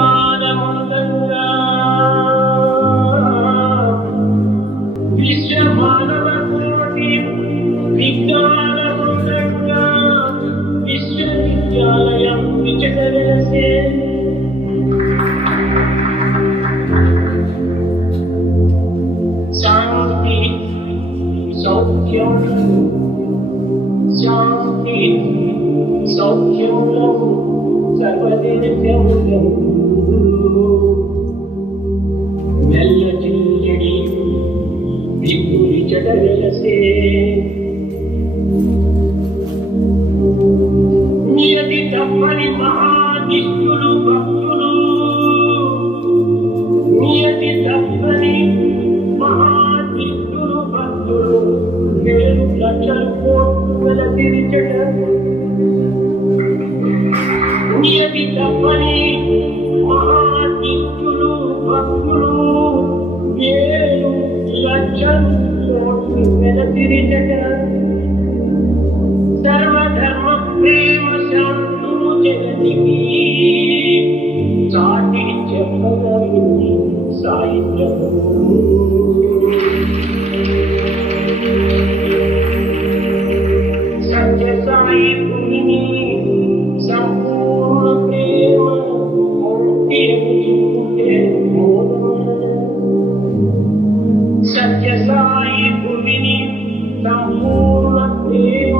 విజ్ఞానముందంగా విశ్వ మానవ కోటి విజ్ఞానముందంగా విశ్వవిద్యాలయం విచలసే శాంతి సౌఖ్యం శాంతి సౌఖ్యములు సర్వదేశములు మెల్లచిల్లడి విపులి చెడలసే నియతి తప్పని మహానిష్ఠులు భక్తులు నియతి తప్పని మహానిష్ఠులు భక్తులు వేలు లక్షల కోట్ల తిరిచట నియతి తప్పని మహానిష్ఠులు భక్తులు వేలు లక్షల కోట్ల తిరిచట సర్వధర్మ ప్రేమ శాంతులు జగతికి చాటి చెప్పగలిగి సాహిత్యము సత్య సాయి భూమిని సంపూర్ణ ప్రేమ మూర్తి సత్య సాయి భూమిని సంపూర్ణ ప్రేమ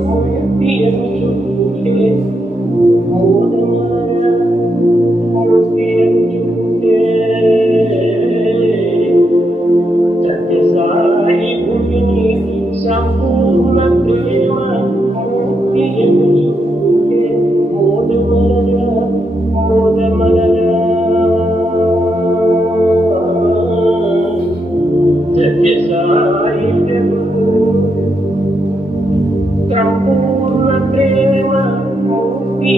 మూర్తి సత్య సాయి భూమిని సంపూర్ణ ప్రేమ మూర్తి సత్య సాయి సంపూర్ణ ప్రేమ మూర్తి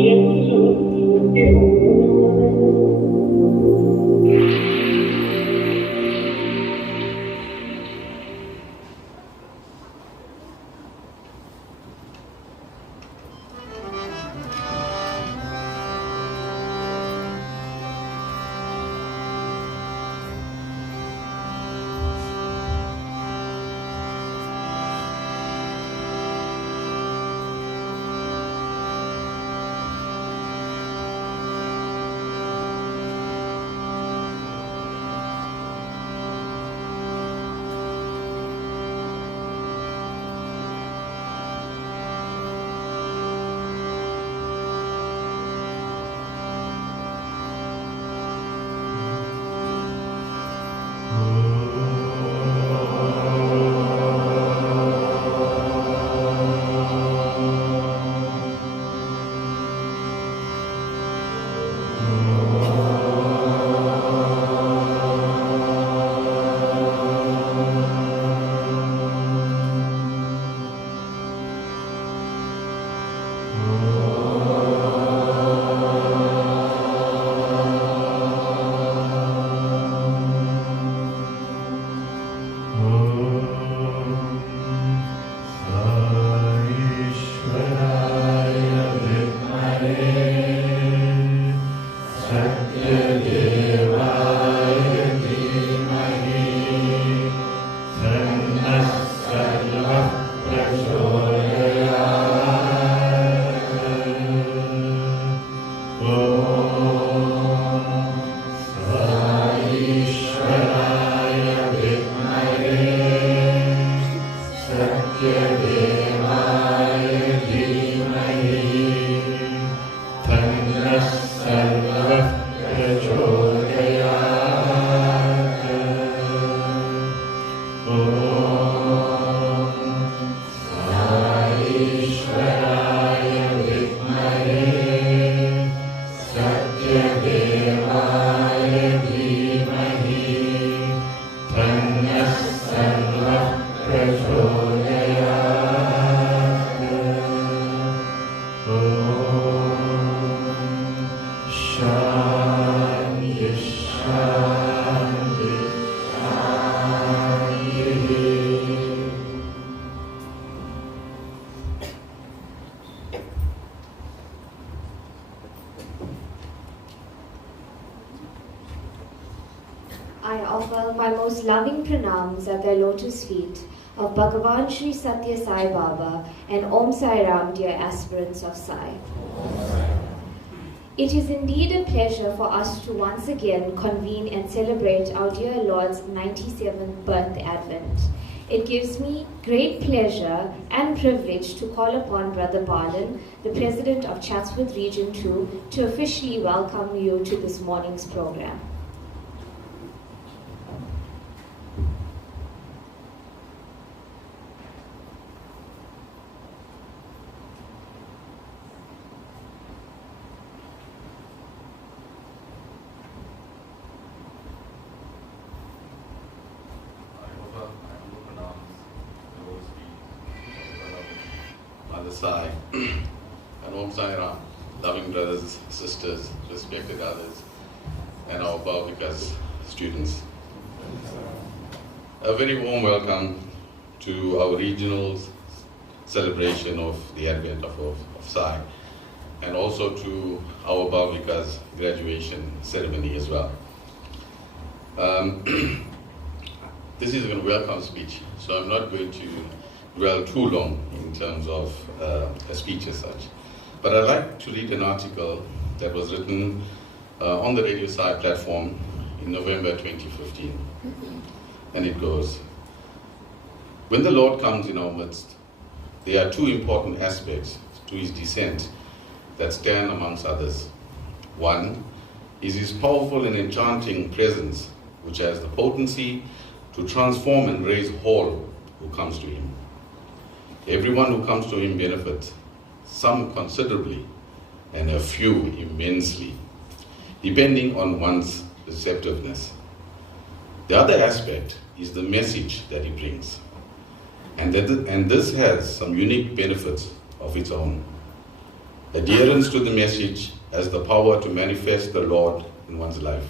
I offer my most loving pranams at the lotus feet of Bhagawan Sri Sathya Sai Baba and Om Sai Ram, dear aspirants of Sai. It is indeed a pleasure for us to once again convene and celebrate our dear Lord's 97th birth Advent. It gives me great pleasure and privilege to call upon Brother Balan, the President of Chatsworth Region 2, to officially welcome you to this morning's program. Sai and Om Sai Ram, loving brothers, sisters, respected others, and our Bhavikas students. A very warm welcome to our regional celebration of the Advent of Sai, and also to our Bhavikas graduation ceremony as well. This is a welcome speech, so I'm not going to dwell too long in terms of a speech as such. But I'd like to read an article that was written on the Radio Sai platform in November 2015. And it goes, when the Lord comes in our midst, there are two important aspects to his descent that stand amongst others. One is his powerful and enchanting presence, which has the potency to transform and raise all who comes to him. Everyone who comes to him benefits, some considerably and a few immensely, depending on one's receptiveness. The other aspect is the message that he brings, and this has some unique benefits of its own. Adherence to the message has the power to manifest the Lord in one's life.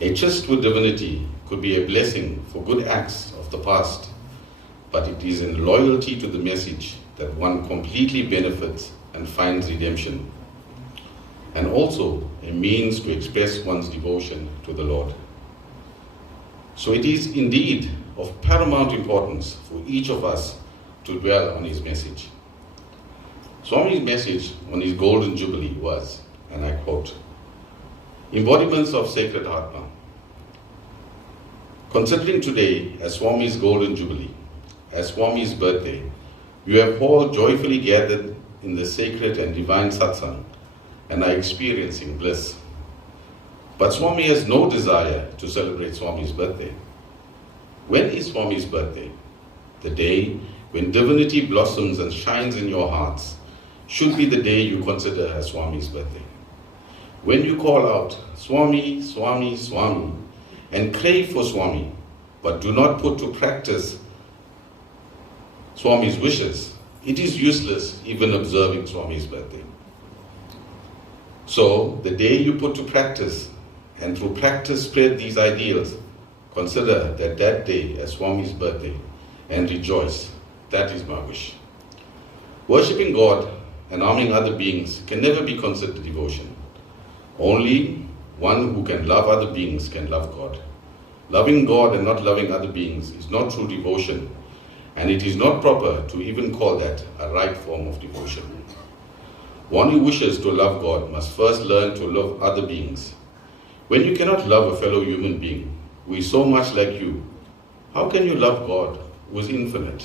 A tryst with divinity could be a blessing for good acts of the past, but it is in loyalty to the message that one completely benefits and finds redemption, and also a means to express one's devotion to the Lord. So it is indeed of paramount importance for each of us to dwell on his message. Swami's message on his Golden Jubilee was, and I quote, embodiments of sacred Atma. Considering today as Swami's Golden Jubilee, as Swami's birthday, you have all joyfully gathered in the sacred and divine satsang and are experiencing bliss. But Swami has no desire to celebrate Swami's birthday. When is Swami's birthday? The day when divinity blossoms and shines in your hearts should be the day you consider as Swami's birthday. When you call out, Swami, Swami, Swami, and crave for Swami, but do not put to practice Swami's wishes, it is useless even observing Swami's birthday. So, the day you put to practice, and through practice spread these ideals, consider that day as Swami's birthday, and rejoice. That is my wish. Worshipping God and harming other beings can never be considered devotion. Only one who can love other beings can love God. Loving God and not loving other beings is not true devotion, and it is not proper to even call that a right form of devotion. One who wishes to love God must first learn to love other beings. When you cannot love a fellow human being who is so much like you, how can you love God who is infinite?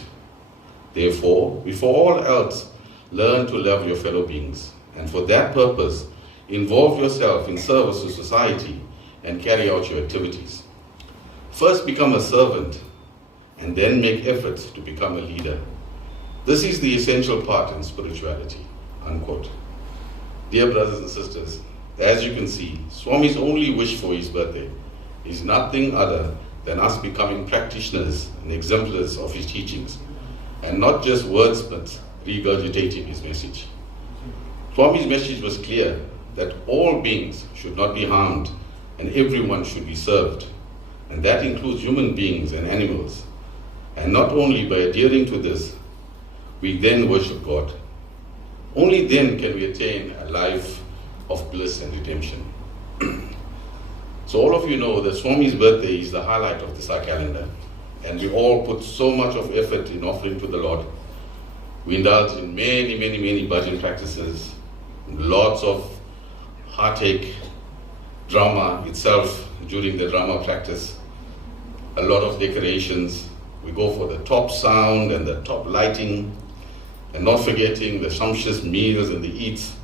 Therefore, before all else, learn to love your fellow beings, and for that purpose, involve yourself in service to society and carry out your activities. First become a servant, and then make efforts to become a leader. This is the essential part in spirituality, unquote. Dear brothers and sisters, as you can see, Swami's only wish for his birthday is nothing other than us becoming practitioners and exemplars of his teachings, and not just wordsmiths regurgitating his message. Swami's message was clear that all beings should not be harmed and everyone should be served, and that includes human beings and animals. And not only by adhering to this, we then worship God. Only then can we attain a life of bliss and redemption. So all of you know that Swami's birthday is the highlight of the Sai calendar. And we all put so much of effort in offering to the Lord. We indulge in many, many, many bhajan practices, lots of heartache, drama itself during the drama practice, a lot of decorations. We go for the top sound and the top lighting, and not forgetting the sumptuous meals and the eats,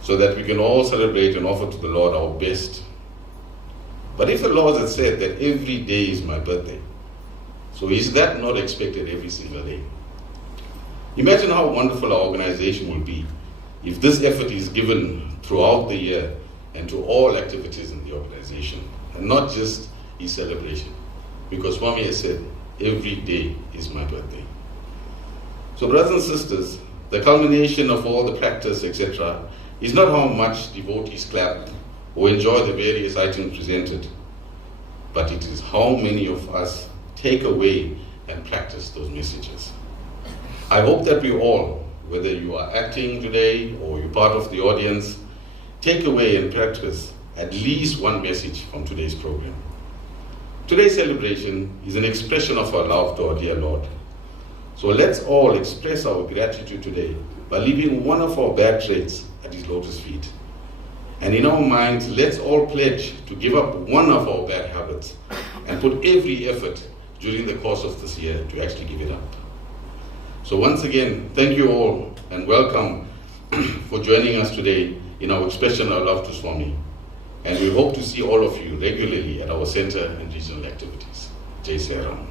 so that we can all celebrate and offer to the Lord our best. But if the Lord had said that every day is my birthday, so is that not expected every single day? Imagine how wonderful our organization will be if this effort is given throughout the year and to all activities in the organization, and not just his celebration. Because Swami has said, every day is my birthday. So brothers and sisters, the culmination of all the practice, etc., is not how much devotees clap or enjoy the various items presented, but it is how many of us take away and practice those messages. I hope that we all, whether you are acting today or you're part of the audience, take away and practice at least one message from today's program. Today's celebration is an expression of our love to our dear Lord. So let's all express our gratitude today by leaving one of our bad traits at his lotus feet. And in our minds, let's all pledge to give up one of our bad habits and put every effort during the course of this year to actually give it up. So once again, thank you all and welcome for joining us today in our expression of love to Swami. And we hope to see all of you regularly at our center and regional activities. Jai Sai Ram.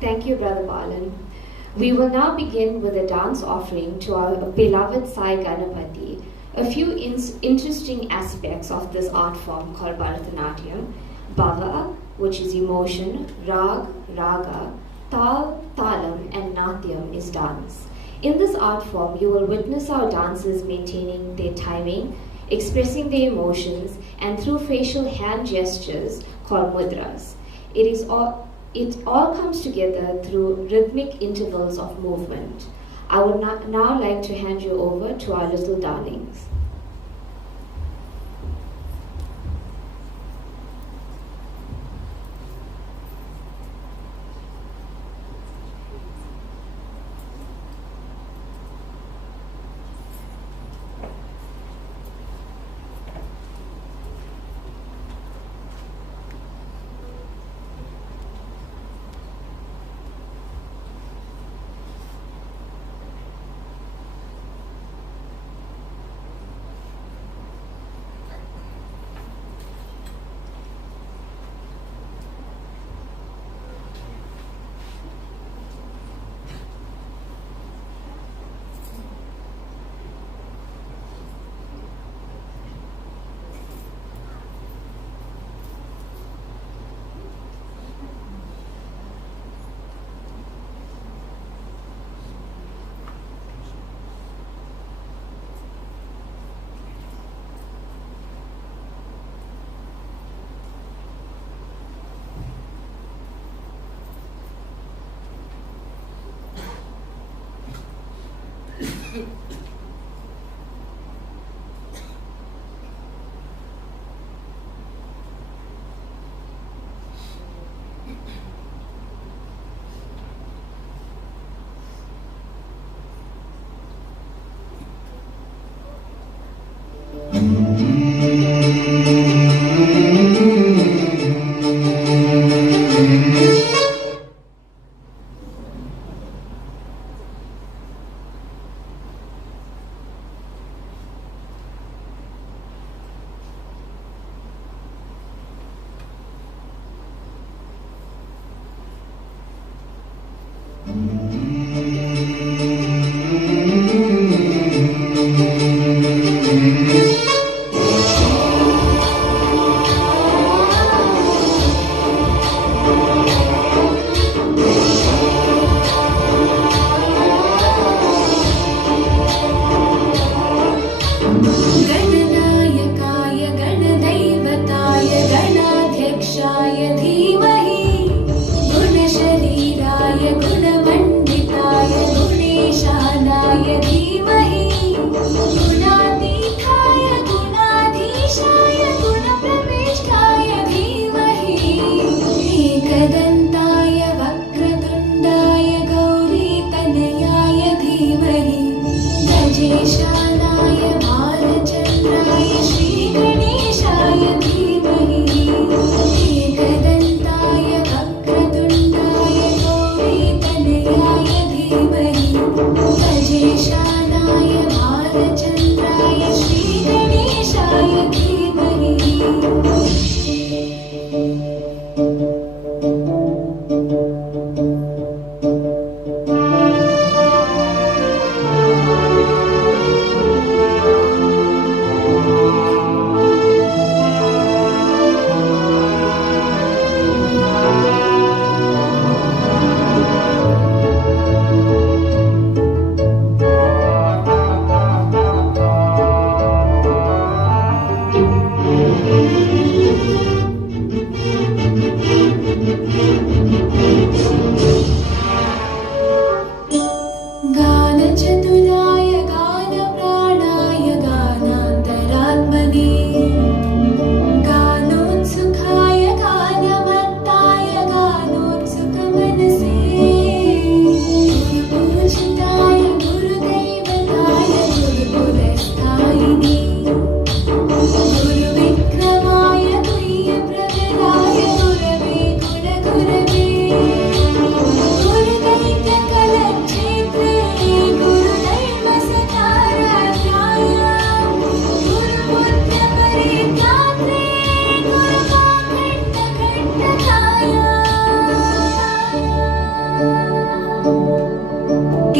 Thank you, Brother Balan. We will now begin with a dance offering to our beloved Sai Ganapati. A few interesting aspects of this art form called Bharatanatyam: Bhava, which is emotion, Rag, Raga, Tal, Talam, and Natyam is dance. In this art form, you will witness our dancers maintaining their timing, expressing their emotions, and through facial hand gestures called mudras. It all comes together through rhythmic intervals of movement. I would now like to hand you over to our little darlings. धीमहि गुणशरीराय गुणमण्डलाय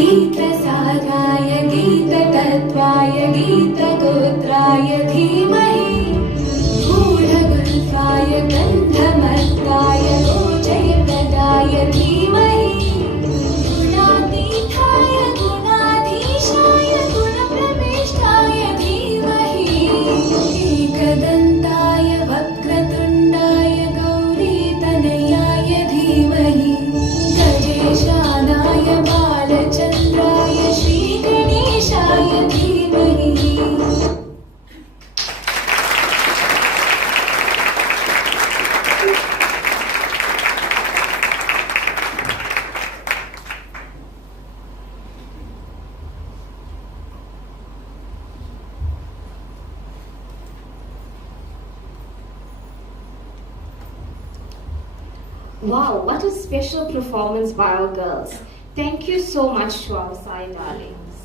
गीतसाराय गीततत्त्वाय गीतगोत्राय धीमहि गूढगुल्फाय गन्धमत्ताय गोचयप्रदाय धीमहि गुणातीताय गुणाधीशाय गुणप्रविष्टाय धीमहि एकदन्ताय वक्रतुण्डाय गौरीतनयाय धीमहि गजेशानाय बालचन्द्राय श्रीगणेशाय धीमहि. Wow, what a special performance by our girls. Thank you so much to our Sai darlings.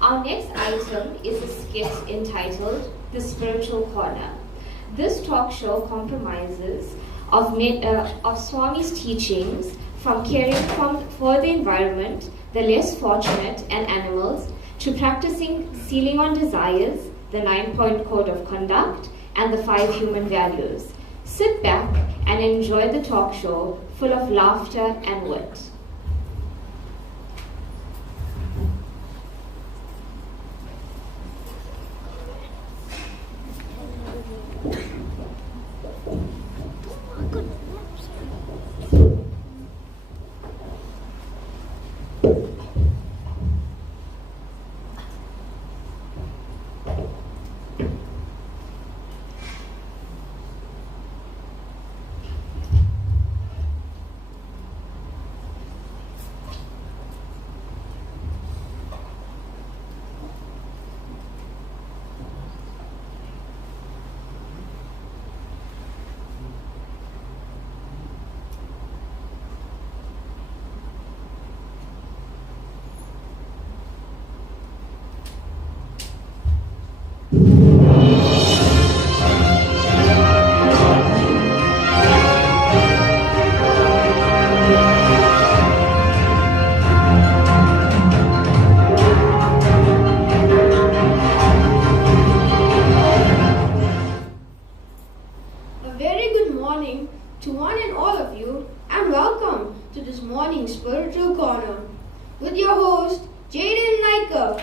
Our next item is a skit entitled The Spiritual Corner. This talk show compromises of Swami's teachings from caring for the environment, the less fortunate and animals, to practicing sealing on desires, the 9-point code of conduct, and the 5 human values. Sit back and enjoy the talk show full of laughter and wit. Spiritual Corner with your host, Jaden Naika.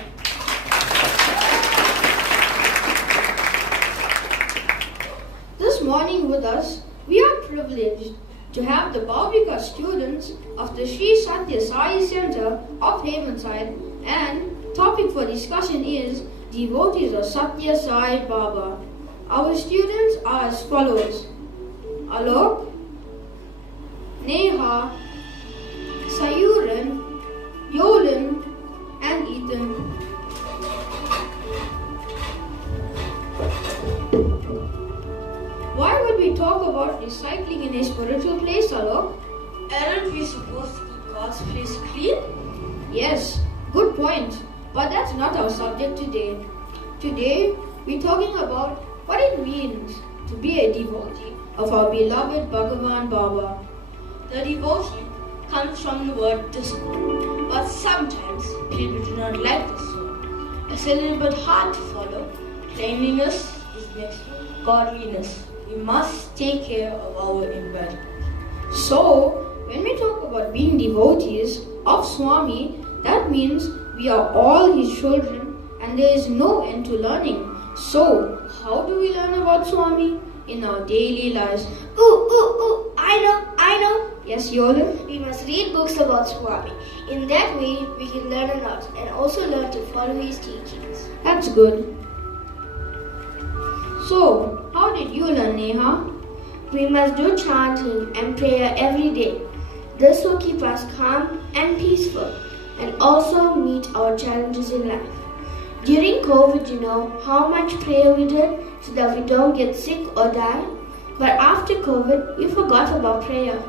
This morning with us, we are privileged to have the Bhavika students of the Sri Sathya Sai Center of Hamanside, and topic for discussion is devotees of Sathya Sai Baba. Our students are as follows: Alok, Neha, Sayuran, Yolan, and Ethan. Why would we talk about recycling in a spiritual place, Alok? Aren't we supposed to keep God's place clean? Yes, good point. But that's not our subject today. Today, we're talking about what it means to be a devotee of our beloved Bhagawan Baba. The devotee comes from the word discipline, but sometimes people do not like this word. It's a little bit hard to follow. Cleanliness is next to godliness. We must take care of our environment. So, when we talk about being devotees of Swami, that means we are all his children and there is no end to learning. So, how do we learn about Swami? In our daily lives. I know. Yes, Yolan? We must read books about Swami. In that way, we can learn a lot and also learn to follow his teachings. That's good. So, how did you learn, Neha? We must do chanting and prayer every day. This will keep us calm and peaceful and also meet our challenges in life. During COVID, you know how much prayer we did so that we don't get sick or die? But after COVID, we forgot about prayer.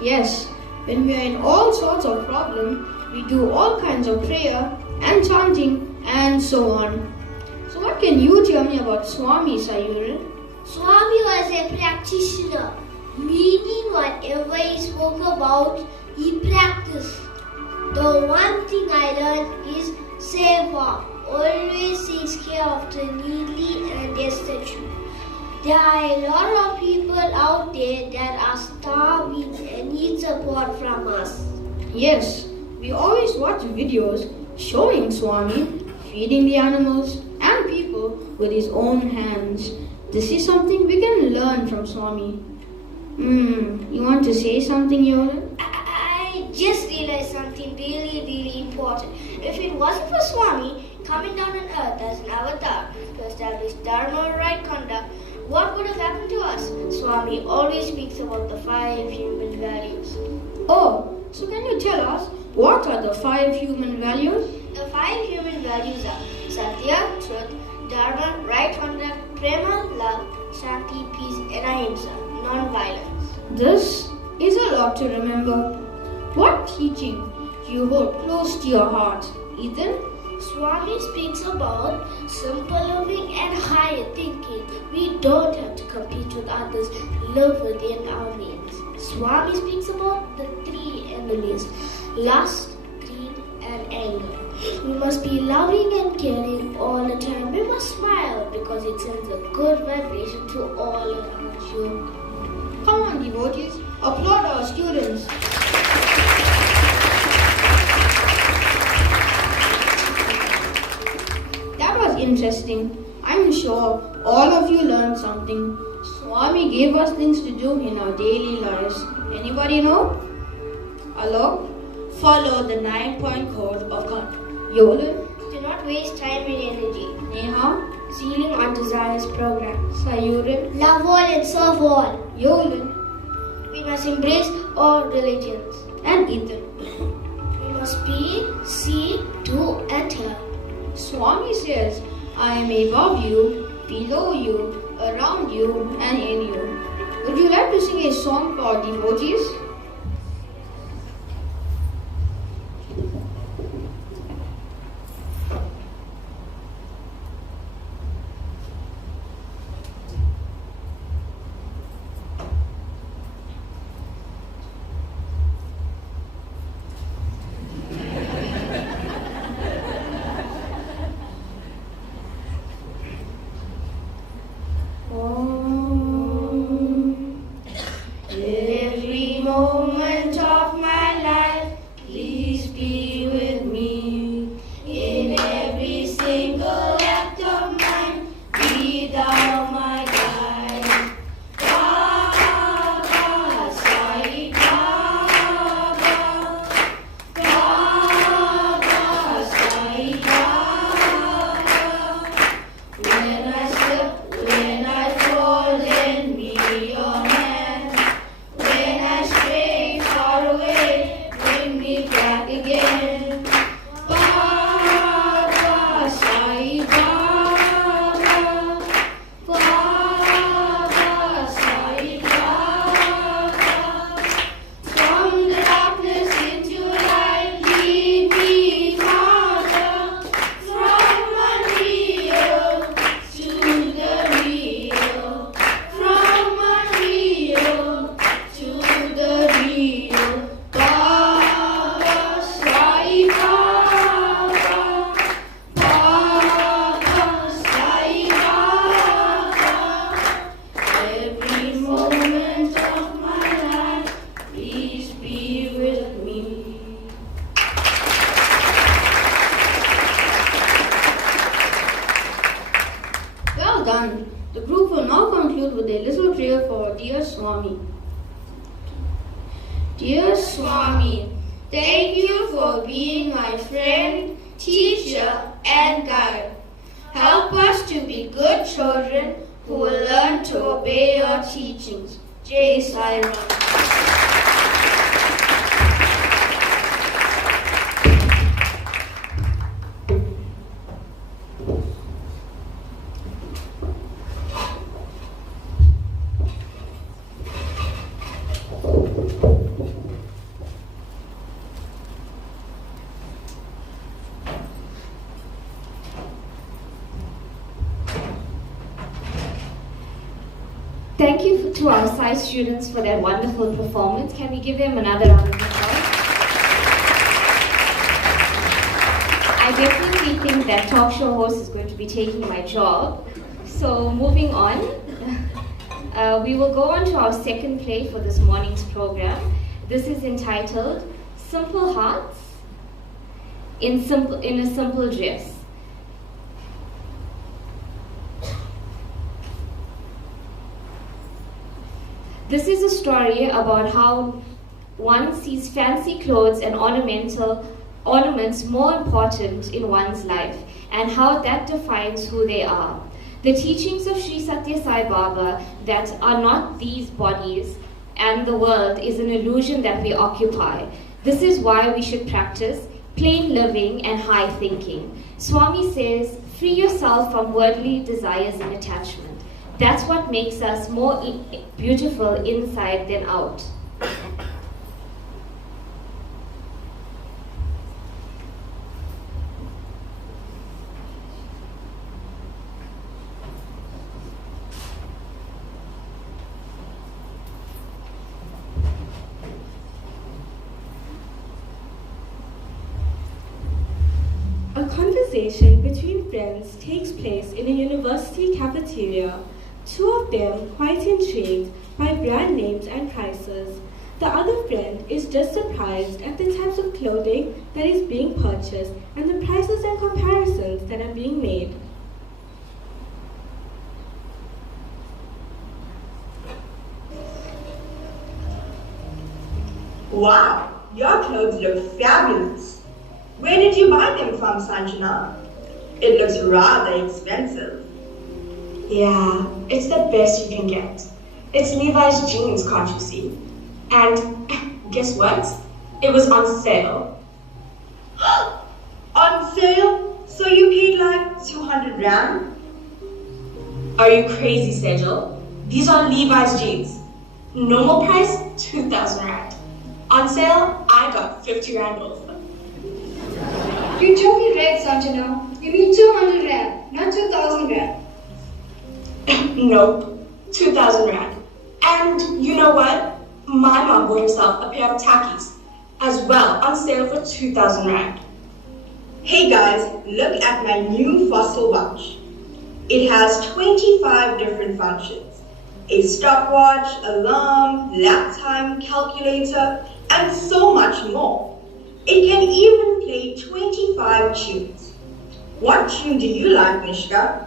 Yes, when we are in all sorts of problems, we do all kinds of prayer and chanting and so on. So what can you tell me about Swami, Sayuri? Swami was a practitioner, meaning whatever he spoke about, he practiced. The one thing thing I learned is save war. Always takes care of the needy and destitute. There are a lot of people out there that are starving and need support from us. Yes, we always watch videos showing Swami feeding the animals and people with his own hands. This is something we can learn from Swami. You want to say something, Yoda? I just realized something really important. If it wasn't for Swami coming down on earth as an avatar to establish Dharma right conduct, what would have happened to us? Swami always speaks about the 5 human values. Oh, so can you tell us what are the 5 human values? The 5 human values are Sathya, truth, Dharma, right conduct, Prema, love, Shanti, peace, and Ahimsa, non-violence. This is a lot to remember. What teaching do you hold close to your heart, Ethan? Swami speaks about simple living and higher thinking. We don't have to compete with others, live within our means. Swami speaks about the 3 enemies, lust, greed, and anger. We must be loving and caring all the time. We must smile because it sends a good vibration to all around you. Come on, devotees, applaud our students. That was interesting. I'm sure all of you learned something. Swami gave us things to do in our daily lives. Anybody know? Alok? Follow the 9-point code of conduct. Yolan? Do not waste time and energy. Neha? Sealing on desires program. Sayurin? Love all and serve all. Yolan? We must embrace all religions. And Ethan? We must be, see, do, and tell. Swami says, I am above you, below you, around you, and in you. Would you like to sing a song for our devotees? Every moment of my life, please be with me. In every single act of mine, be thou my guide. Baba, Sai Baba, Baba, Sai Baba. When I slip, when I fall, lend me your hand. When I stray far away, bring me back again. Baba, Sai Baba, Baba, Sai Baba. From the darkness into light, lead me, Father. From unreal to the real. From unreal to the real. Baba, Sai Baba, Baba, Sai Baba. Every moment of my life, please be with me. Well done. The group will now conclude with a little prayer for dear Swami. Dear Swami, Thank you for being my friend, teacher, and guide. Help us to be good children who will learn to obey your teachings. Jai Sai Ram. Thank you to our science students for their wonderful performance. Can we give them another round of applause? definitely think that talk show host is going to be taking my job. So moving on, we will go on to our second play for this morning's program. This is entitled Simple Hearts in a Simple Dress. This is a story about how one sees fancy clothes and ornaments more important in one's life, and how that defines who they are. The teachings of Sri Sathya Sai Baba that are not these bodies and the world is an illusion that we occupy. This is why we should practice plain living and high thinking. Swami says, free yourself from worldly desires and attachment. That's what makes us more beautiful inside than out. A conversation between friends takes place in a university cafeteria. Two of them quite intrigued by brand names and prices. The other friend is just surprised at the types of clothing that is being purchased and the prices and comparisons that are being made. Wow, your clothes look fabulous. Where did you buy them from, Sanjana? It looks rather expensive. Yeah, it's the best you can get. It's Levi's jeans, can't you see? And guess what? It was on sale. On sale? So you paid like 200 rand? Are you crazy, Sejal? These are Levi's jeans. Normal price, 2,000 rand. On sale, I got 50 rand off. You totally right, Sanjana. You mean 200 rand, not 2,000 rand. Nope, 2,000 rand. And you know what? My mom bought herself a pair of tackies as well, on sale for 2,000 rand. Hey guys, look at my new Fossil watch. It has 25 different functions. A stopwatch, alarm, lap time, calculator, and so much more. It can even play 25 tunes. What tune do you like, Nishka?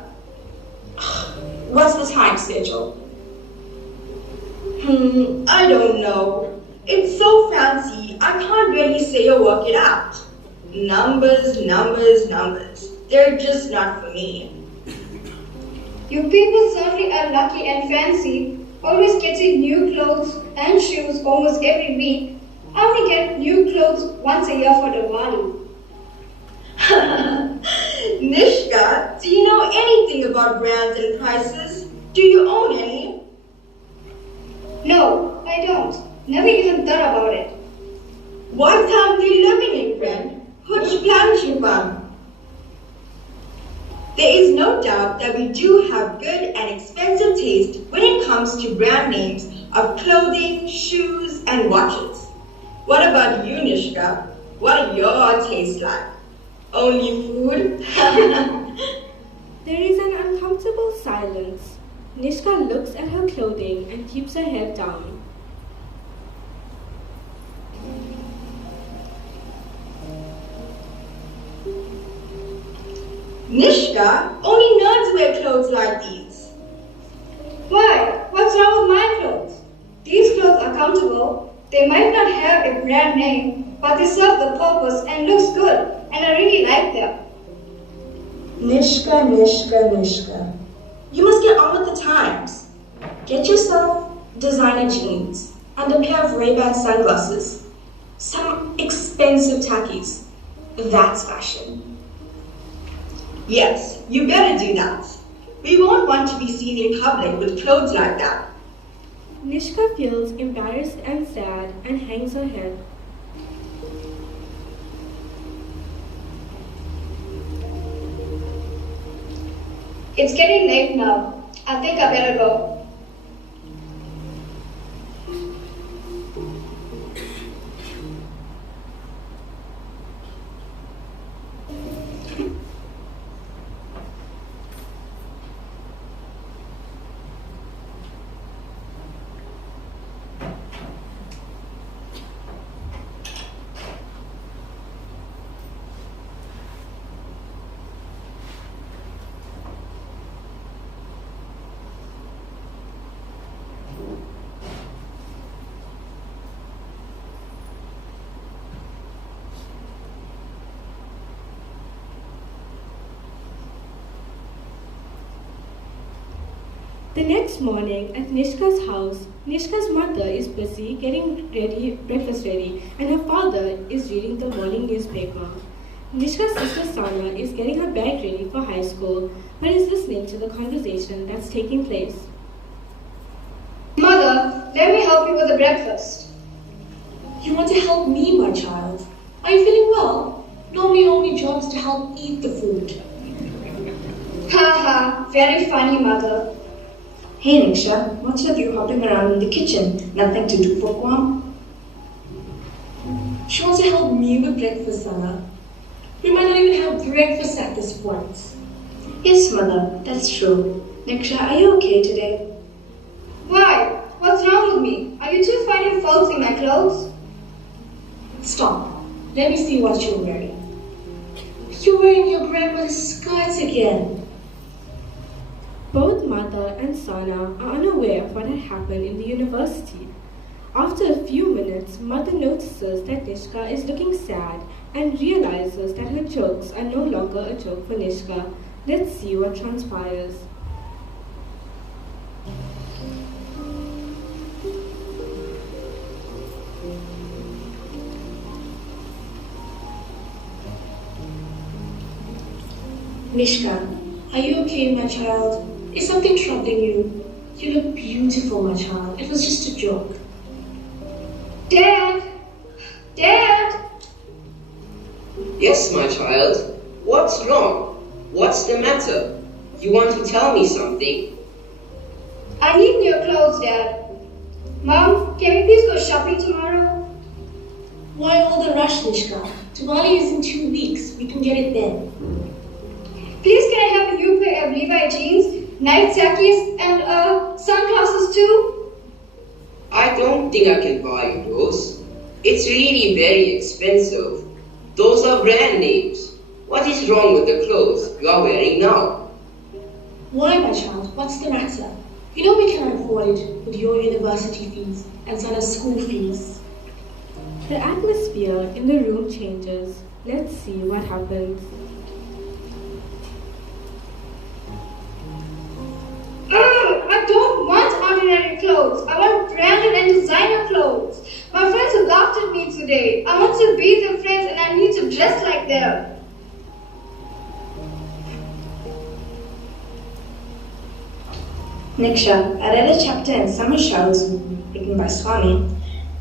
What's the time, Sejal? I don't know. It's so fancy, I can't really say or work it out. Numbers, numbers, numbers. They're just not for me. You people certainly are lucky and fancy, always getting new clothes and shoes almost every week. I only get new clothes once a year for Diwali. Nishka, do you know anything about brands and prices? Do you own any? No, I don't. Never even thought about it. What town do you live in, friend? Which planet you from? There is no doubt that we do have good and expensive taste when it comes to brand names of clothing, shoes, and watches. What about you, Nishka? What are your tastes like? Only food? There is an uncomfortable silence. Nishka looks at her clothing and keeps her head down. Nishka, only nerds wear clothes like these. Why? What's wrong with my clothes? These clothes are comfortable. They might not have a brand name, but they serve the purpose and looks good, and I really like them. Nishka, Nishka, Nishka. You must get on with the times. Get yourself designer jeans and a pair of Ray-Ban sunglasses. Some expensive tackies. That's fashion. Yes, you better do that. We won't want to be seen in public with clothes like that. Nishka feels embarrassed and sad and hangs her head. It's getting late now. I think I better go. The next morning at Nishka's house, Nishka's mother is busy getting breakfast ready, and her father is reading the morning newspaper. Nishka's sister Sana is getting her bag ready for high school, but is listening to the conversation that's taking place. Mother, let me help you with the breakfast. You want to help me, my child? Are you feeling well? Normally only jobs to help eat the food. Ha, very funny, Mother. Hey Niksha, what's with you hopping around in the kitchen? Nothing to do for Kwam? She wants to help me with breakfast, Sana. We might not even have breakfast at this point. Yes, Mother, that's true. Niksha, are you okay today? Why? What's wrong with me? Are you two finding faults in my clothes? Stop. Let me see what you're wearing. You're wearing your grandmother's skirts again. Both Mother and Sana are unaware of what had happened in the university. After a few minutes, Mother notices that Nishka is looking sad and realizes that her jokes are no longer a joke for Nishka. Let's see what transpires. Nishka, are you okay, my child? Is something troubling you? You look beautiful, my child. It was just a joke. Dad! Dad! Yes, my child. What's wrong? What's the matter? You want to tell me something? I need new clothes, Dad. Mom, can we please go shopping tomorrow? Why all the rush, Nishka? Diwali is in 2 weeks. We can get it then. Please, can I have a new pair of Levi jeans, night khakis, and sunglasses too? I don't think I can buy you those. It's really very expensive. Those are brand names. What is wrong with the clothes you are wearing now? Why, my child? What's the matter? You know we cannot afford it with your university fees and Sana's school fees. The atmosphere in the room changes. Let's see what happens. I don't want ordinary clothes. I want branded and designer clothes. My friends have laughed at me today. I want to be their friends and I need to dress like them. Niksha, I read a chapter in Summer Showers written by Swami.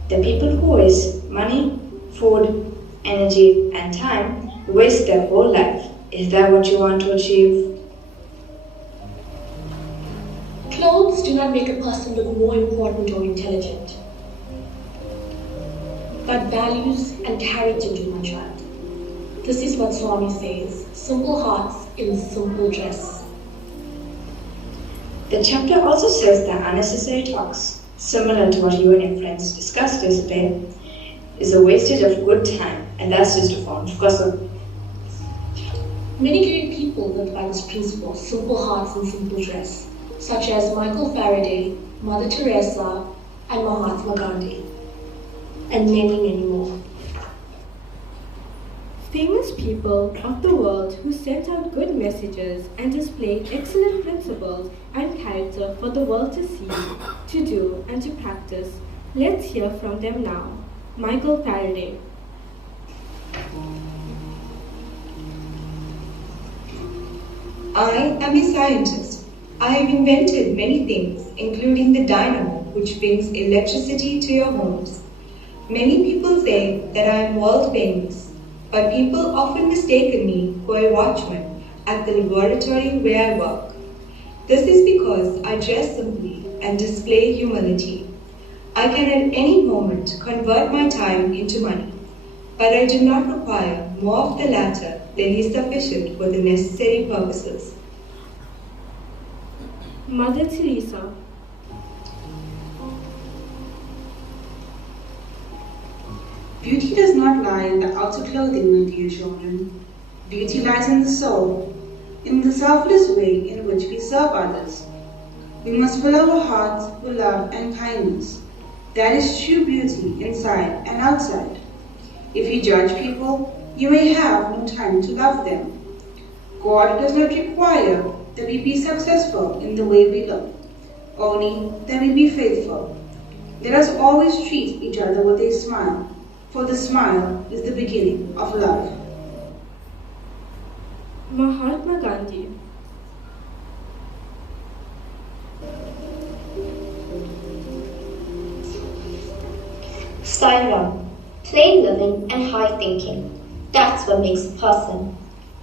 The people who waste money, food, energy, and time waste their whole life. Is that what you want to achieve? Clothes do not make a person look more important or intelligent. But values and character do, my child. This is what Swami says, simple hearts in simple dress. The chapter also says that unnecessary talks, similar to what you and your friends discussed yesterday, is a wastage of good time, and that's just a form of gossip. Many great people live by this principle, simple hearts and simple dress, such as Michael Faraday, Mother Teresa, and Mahatma Gandhi, and many, many more. Famous people of the world who sent out good messages and displayed excellent principles and character for the world to see, to do, and to practice. Let's hear from them now. Michael Faraday. I am a scientist. I have invented many things, including the dynamo, which brings electricity to your homes. Many people say that I am world famous, but people often mistake me for a watchman at the laboratory where I work. This is because I dress simply and display humility. I can at any moment convert my time into money, but I do not require more of the latter than is sufficient for the necessary purposes. Mother Teresa. Beauty does not lie in the outer clothing, my dear children. Beauty lies in the soul, in the selfless way in which we serve others. We must fill our hearts with love and kindness. That is true beauty inside and outside. If you judge people, you may have no time to love them. God does not require that we be successful in the way we look, only that we be faithful. Let us always treat each other with a smile, for the smile is the beginning of love. Mahatma Gandhi. Sairam, plain living and high thinking. That's what makes a person.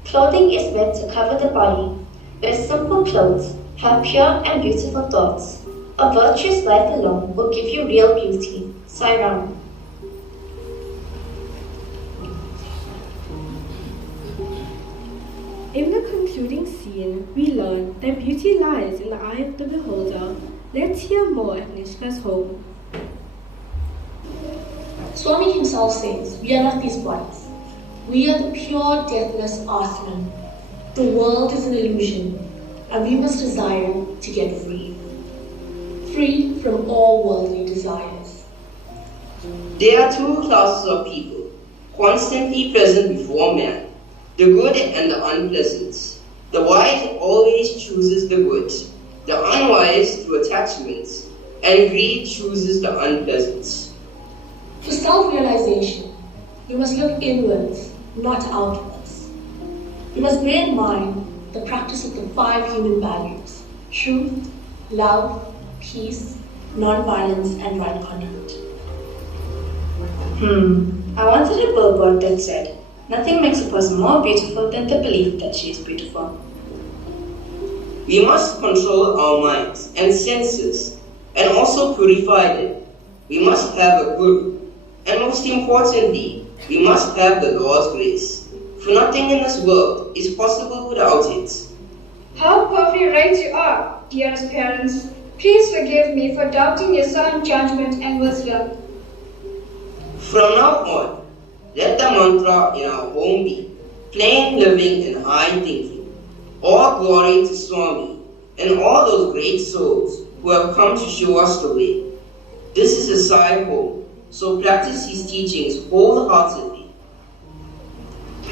Clothing is meant to cover the body. Wear simple clothes, have pure and beautiful thoughts. A virtuous life alone will give you real beauty. Sairam. In the concluding scene, we learn that beauty lies in the eye of the beholder. Let's hear more at Nishka's home. Swami himself says, we are not these bodies. We are the pure, deathless Atman. The world is an illusion, and we must desire to get free. Free from all worldly desires. There are two classes of people, constantly present before man, the good and the unpleasant. The wise always chooses the good, the unwise through attachments, and greed chooses the unpleasant. For self-realization, you must look inwards, not outwards. You must bear in mind the practice of the 5 human values: truth, love, peace, non-violence, and right conduct. I wanted a billboard that said, nothing makes a person more beautiful than the belief that she is beautiful. We must control our minds and senses and also purify them. We must have a guru, and most importantly, we must have the Lord's grace. For nothing in this world is possible without it. How perfectly right you are, dearest parents. Please forgive me for doubting your sound judgment and wisdom. From now on, let the mantra in our home be plain living and high thinking. All glory to Swami and all those great souls who have come to show us the way. This is a Sai home, so practice his teachings wholeheartedly.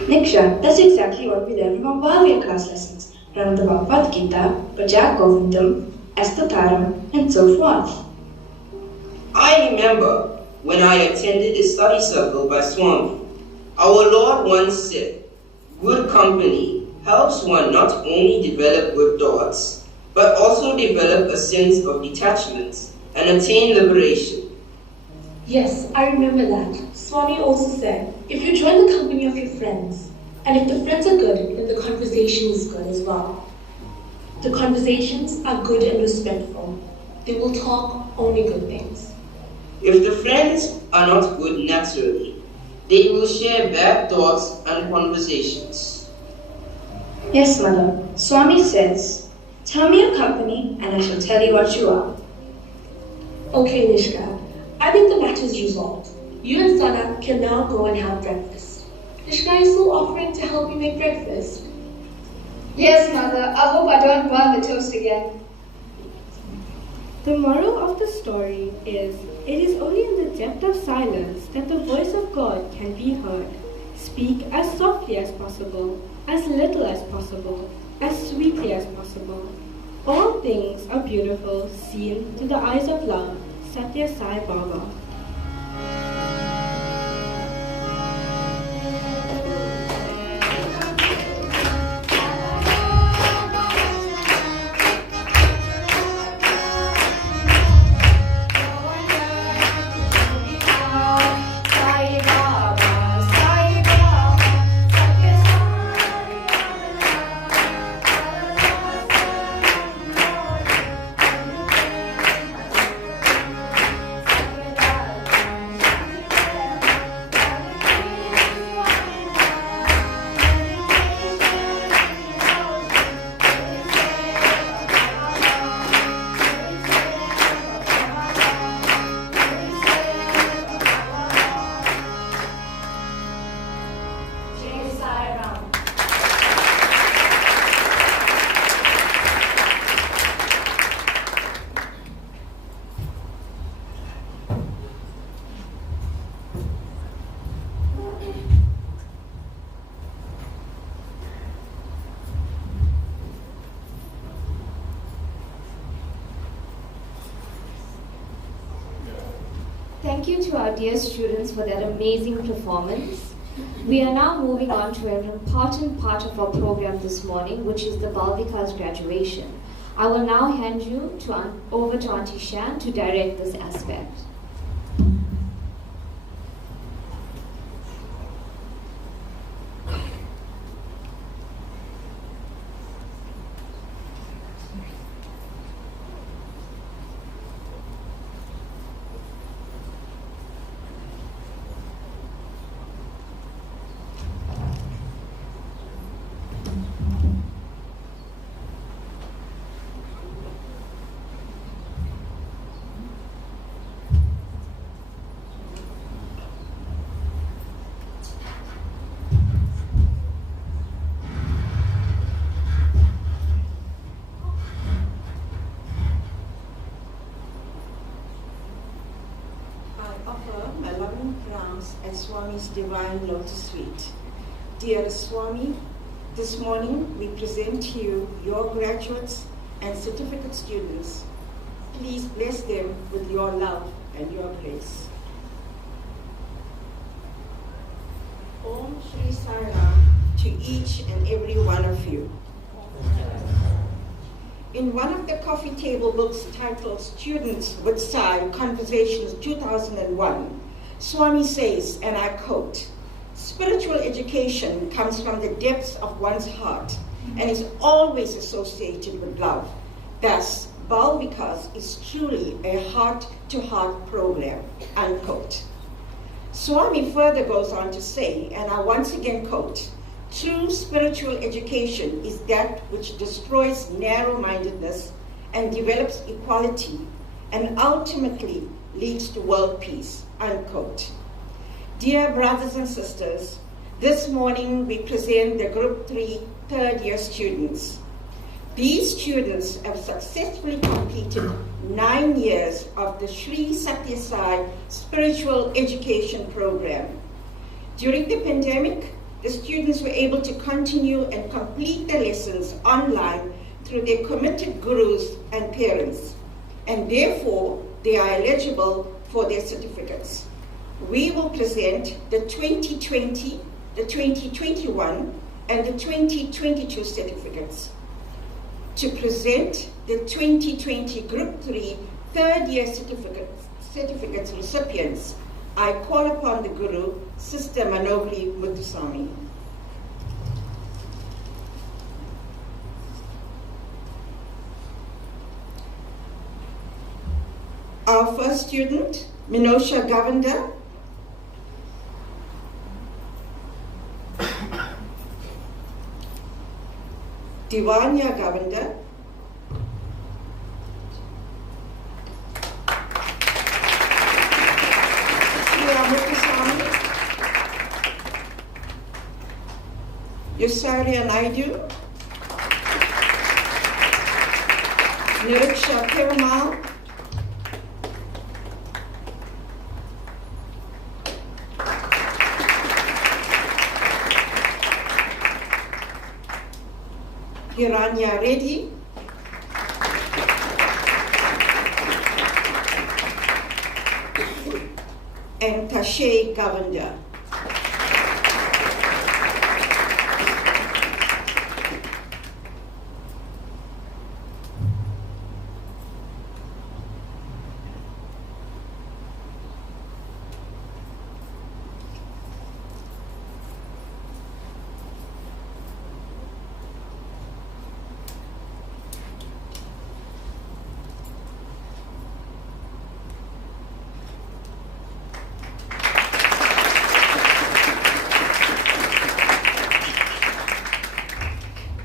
Niksha, that's exactly what we learned from our Bhagavad class lessons. Learn the Bhagavad Gita, Bhaja Govindam, Astataram, and so forth. I remember when I attended a study circle by Swami. Our Lord once said, good company helps one not only develop good thoughts, but also develop a sense of detachment and attain liberation. Yes, I remember that. Swami also said, if you join the company of your friends, and if the friends are good, then the conversation is good as well. The conversations are good and respectful. They will talk only good things. If the friends are not good naturally, they will share bad thoughts and conversations. Yes, Mother. Swami says, tell me your company and I shall tell you what you are. Okay, Nishka. I think the matter is resolved. You and Sana can now go and have breakfast. Nishka is still offering to help you make breakfast. Yes, Mother. I hope I don't burn the toast again. The moral of the story is, it is only in the depth of silence that the voice of God can be heard. Speak as softly as possible, as little as possible, as sweetly as possible. All things are beautiful seen through the eyes of love. Sathya Sai Baba. Thank you to our dear students for that amazing performance. We are now moving on to an important part of our program this morning, which is the Balvika's graduation. I will now hand you over to Auntie Shan to direct this aspect. At Swami's Divine Lotus Suite. Dear Swami, this morning we present to you your graduates and certificate students. Please bless them with your love and your grace. Om Shri Sai Ram to each and every one of you. In one of the coffee table books titled Students with Sai Conversations 2001, Swami says, and I quote, "Spiritual education comes from the depths of one's heart and is always associated with love. Thus, Balvikas is truly a heart-to-heart program," unquote. Swami further goes on to say, and I once again quote, "True spiritual education is that which destroys narrow-mindedness and develops equality and ultimately leads to world peace," unquote. Dear brothers and sisters, this morning we present the Group 3 third-year students. These students have successfully completed 9 years of the Sri Sathya Sai Spiritual Education Program. During the pandemic, the students were able to continue and complete their lessons online through their committed gurus and parents, and therefore they are eligible for their certificates. We will present the 2020, the 2021, and the 2022 certificates. To present the 2020 Group 3 third-year certificates recipients, I call upon the Guru, Sister Manogli Muthusamy. Our first student, Minosha Govender. Divanya Govender. Shriya Muthusamy. Yusarya Naidu. Niriksha Perumal. Hiranya Reddy, and Tashay Govender.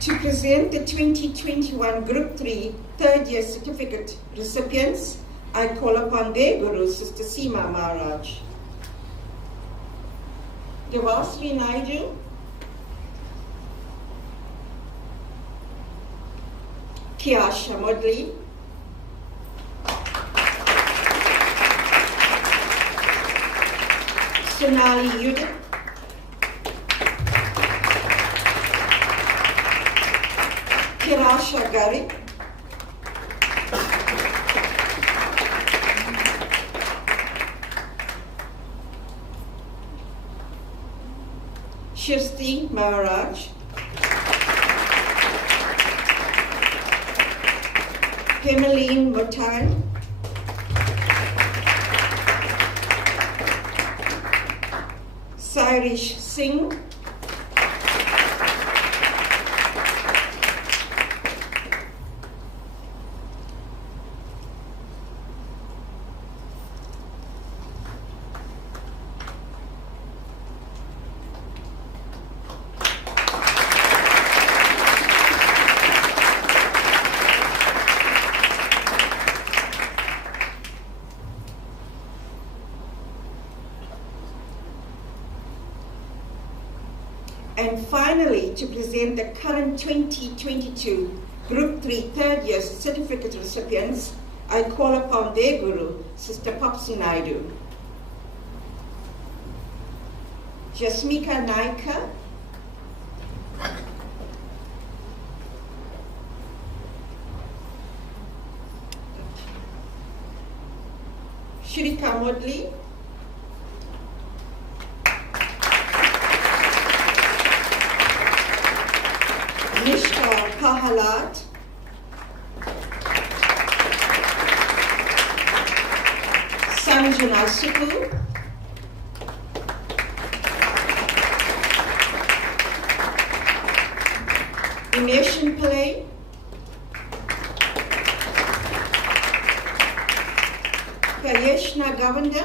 To present the 2021 Group 3 third-year certificate recipients, I call upon their Guru, Sister Seema Maharaj. Devasri Naidu, Kiasha Modli, Sonali Udit, Kirasha Garik, Shirsti Maharaj, Hemaline Motai, Sairish Singh, and finally, to present the current 2022 Group 3 third year certificate recipients, I call upon their guru, Sister Popsi Naidu. Jasmika Naika, Shrika Modli, Nishka Pahalat, Sanjana Suku, Imeshan Pillai, Kayeshna Govanda,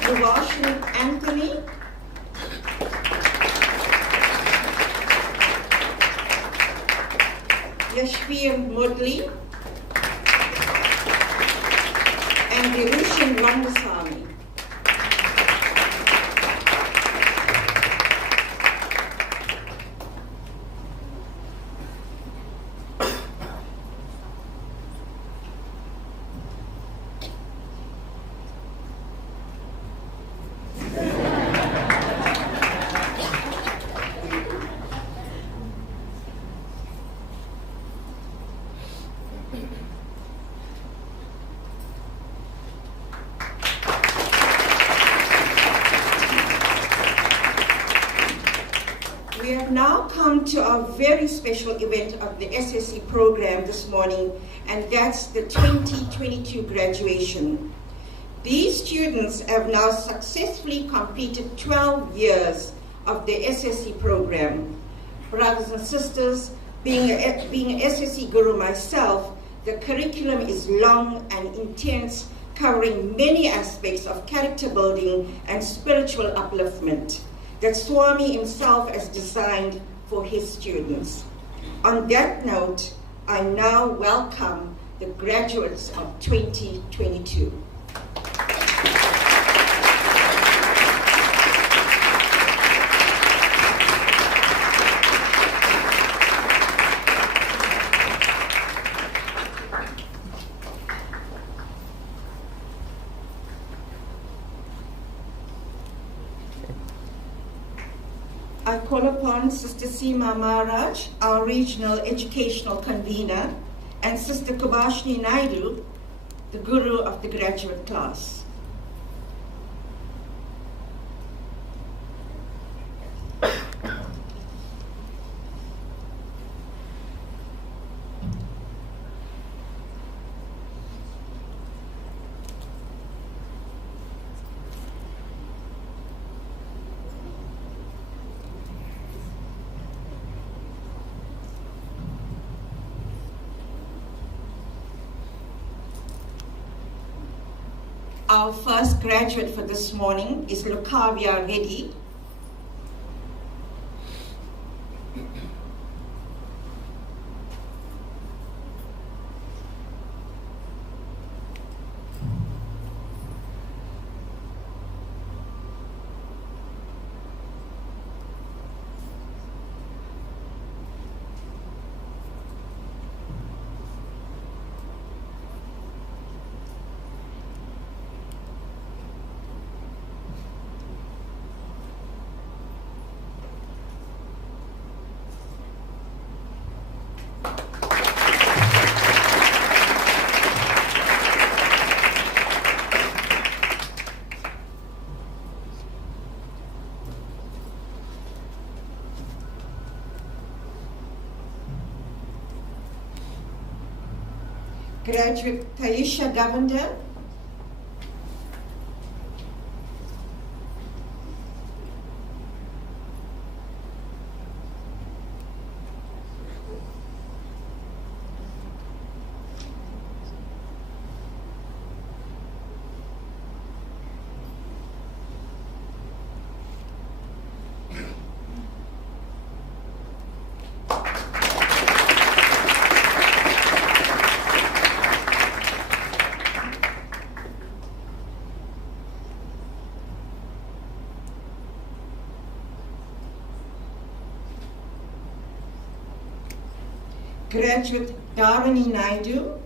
Mubashir Anthony, Yashvir Modli, and Virushan Rangasamy. We have now come to our very special event of the SSC program this morning, and that's the 2022 graduation. These students have now successfully completed 12 years of the SSC program. Brothers and sisters, being an SSC guru myself, the curriculum is long and intense, covering many aspects of character building and spiritual upliftment that Swami himself has designed for his students. On that note, I now welcome the graduates of 2022. I call upon Sister Seema Maharaj, our regional educational convener, and Sister Kubashni Naidu, the guru of the graduate class. Our first graduate for this morning is Lukavya Reddy. Graduate Taisha Govender. Graduate Dharani Naidu.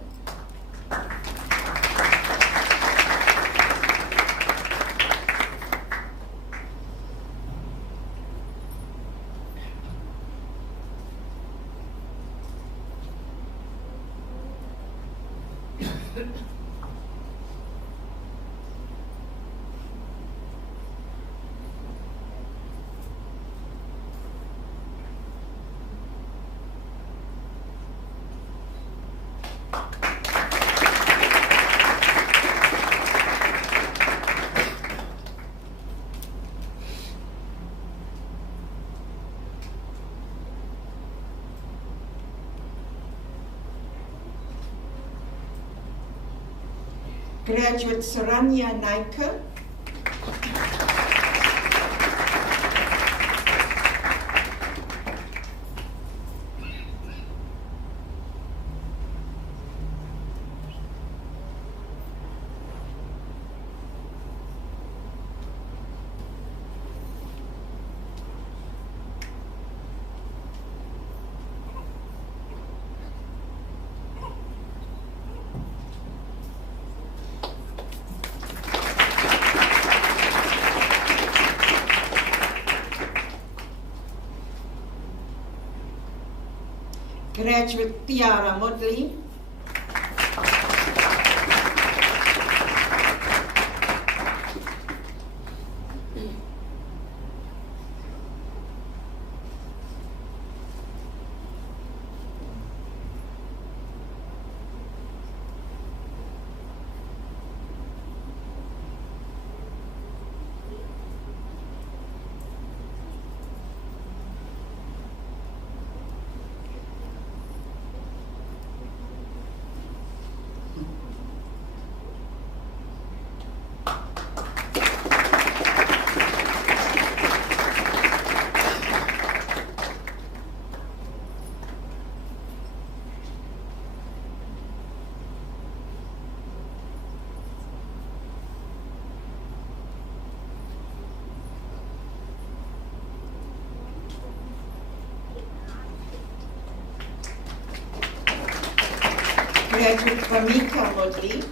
Graduate Saranya Naika. Graduate Tiara Mudley. Graduate Vamika Mudley.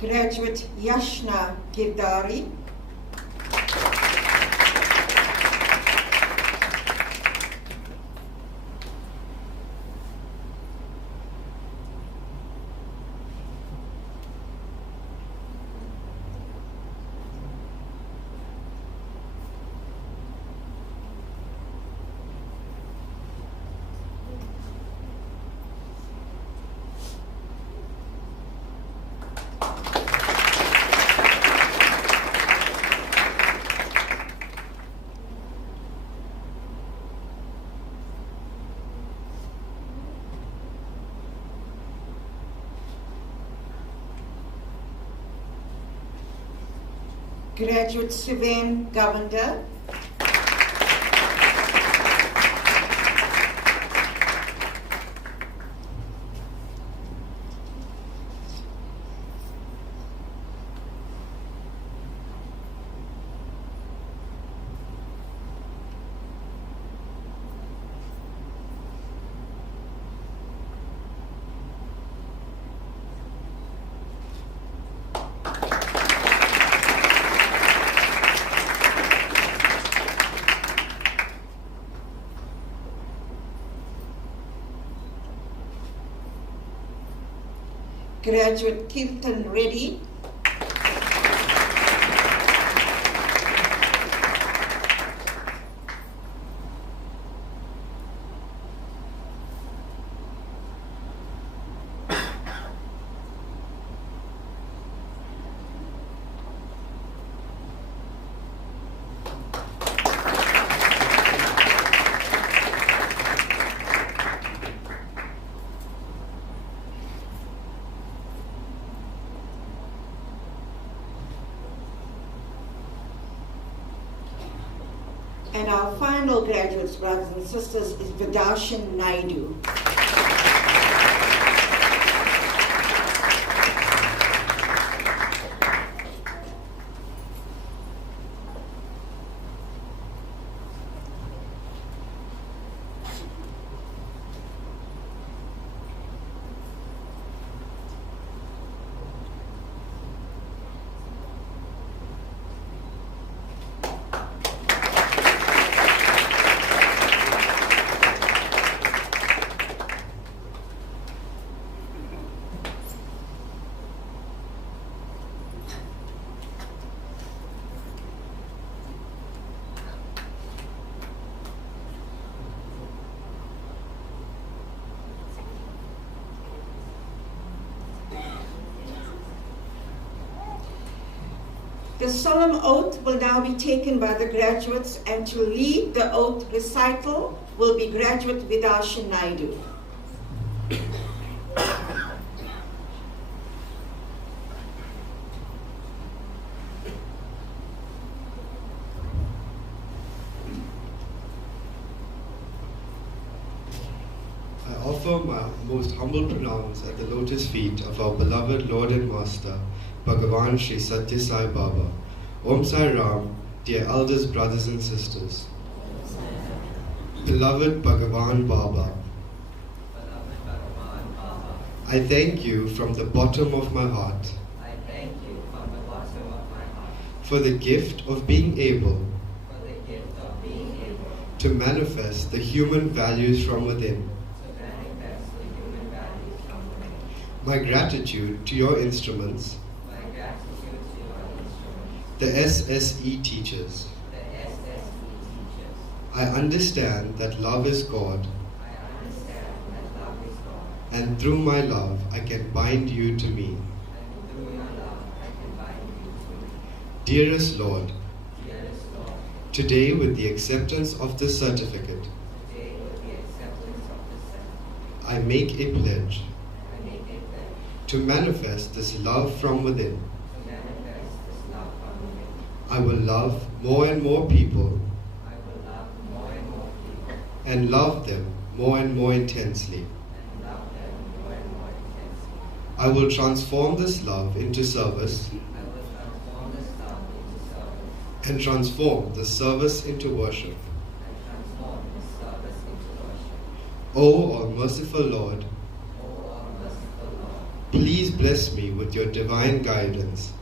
Graduate Yashna Girdari. Graduate Sivan Govender. graduate Kirtan Reddy. And our final graduates, brothers and sisters, is Vidashan Naidu. The solemn oath will now be taken by the graduates, and to lead the oath recital will be graduate Vidashan Naidu. I offer my most humble pronounce at the lotus feet of our beloved Lord and Master, Bhagawan Sri Sathya Sai Baba. Om Sai Ram, dear elders, brothers and sisters. Beloved Bhagawan Baba, I thank you from the bottom of my heart for the gift of being able to manifest the human values from within. My gratitude to your instruments, the SSE teachers. I understand that love is God, and through my love I can bind you to me. Dearest Lord, today with the acceptance of this certificate, I make a pledge to manifest this love from within. I will love more and more people and love them more and more intensely. I will transform this love into service and transform the service into worship. O all merciful Lord, please bless me with your divine guidance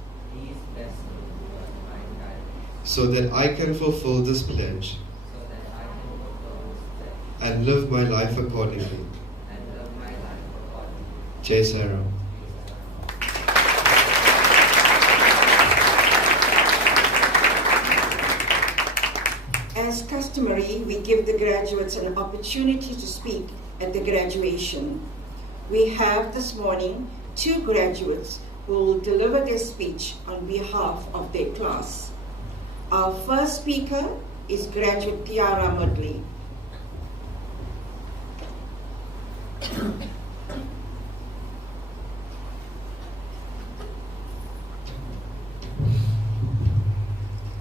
so that I can fulfill this pledge and live my life accordingly. Jai Sai Ram. As customary, we give the graduates an opportunity to speak at the graduation. We have this morning 2 graduates who will deliver their speech on behalf of their class. Our first speaker is graduate Tiara Mudley.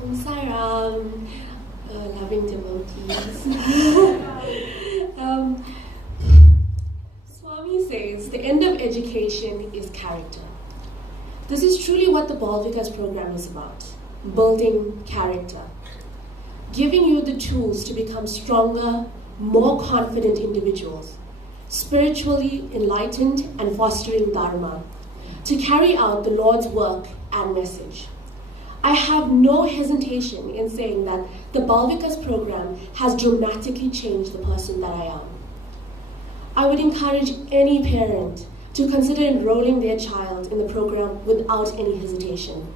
Om Sai Ram, loving devotees. Swami says the end of education is character. This is truly what the Balvikas program is about, building character, giving you the tools to become stronger, more confident individuals, spiritually enlightened and fostering Dharma, to carry out the Lord's work and message. I have no hesitation in saying that the Balvikas program has dramatically changed the person that I am. I would encourage any parent to consider enrolling their child in the program without any hesitation.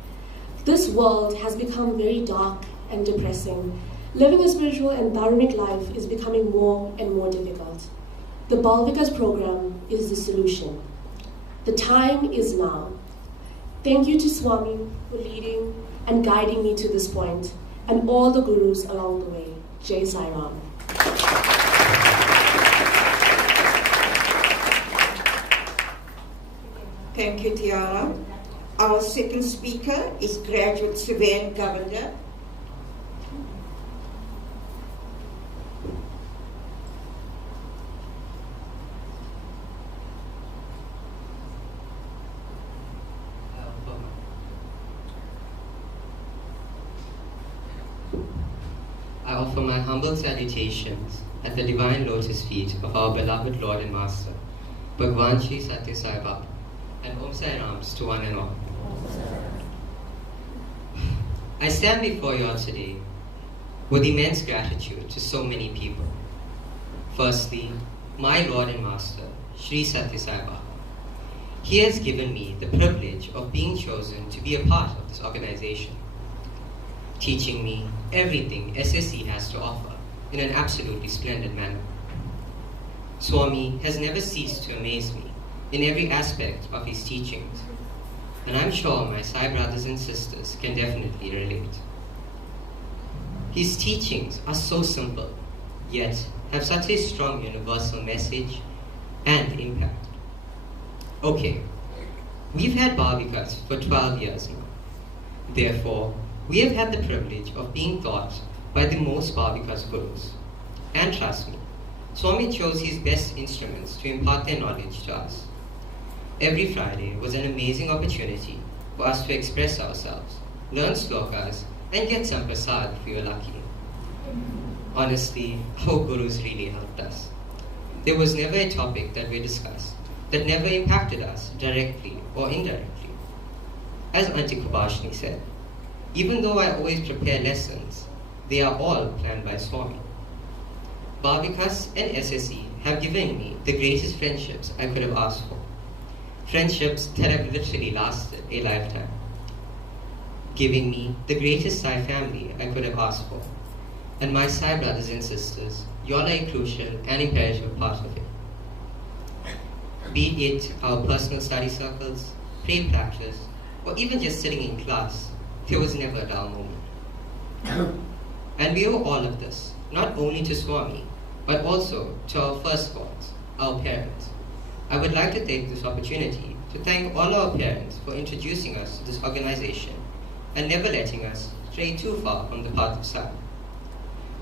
This world has become very dark and depressing. Living a spiritual and dharmic life is becoming more and more difficult. The Bal Vikas program is the solution. The time is now. Thank you to Swami for leading and guiding me to this point, and all the gurus along the way. Jai Sai Ram. Thank you, Tiara. Our second speaker is graduate Sven Govender. I offer my humble salutations at the divine lotus feet of our beloved Lord and Master, Bhagawan Shri Sathya Sai Baba, and Om Sai Rams to one and all. I stand before you all today with immense gratitude to so many people. Firstly, my Lord and Master, Shri Sathya Sai Baba. He has given me the privilege of being chosen to be a part of this organization, teaching me everything SSC has to offer in an absolutely splendid manner. Swami has never ceased to amaze me in every aspect of his teachings, and I'm sure my Sai brothers and sisters can definitely relate. His teachings are so simple, yet have such a strong universal message and impact. Okay, we've had Bal Vikas for 12 years now. Therefore, we have had the privilege of being taught by the most Bal Vikas gurus. And trust me, Swami chose his best instruments to impart their knowledge to us. Every Friday was an amazing opportunity for us to express ourselves, learn slokas, and get some prasad if we were lucky. Honestly, our gurus really helped us. There was never a topic that we discussed that never impacted us directly or indirectly. As Auntie Kubashni said, even though I always prepare lessons, they are all planned by Swami. Bal Vikas and SSE have given me the greatest friendships I could have asked for. Friendships that have literally lasted a lifetime. Giving me the greatest Sai family I could have asked for. And my Sai brothers and sisters, you all are a crucial and imperative part of it. Be it our personal study circles, pray practice, or even just sitting in class, there was never a dull moment. And we owe all of this, not only to Swami, but also to our firstborns, our parents. I would like to take this opportunity to thank all our parents for introducing us to this organization and never letting us stray too far from the path of Sai.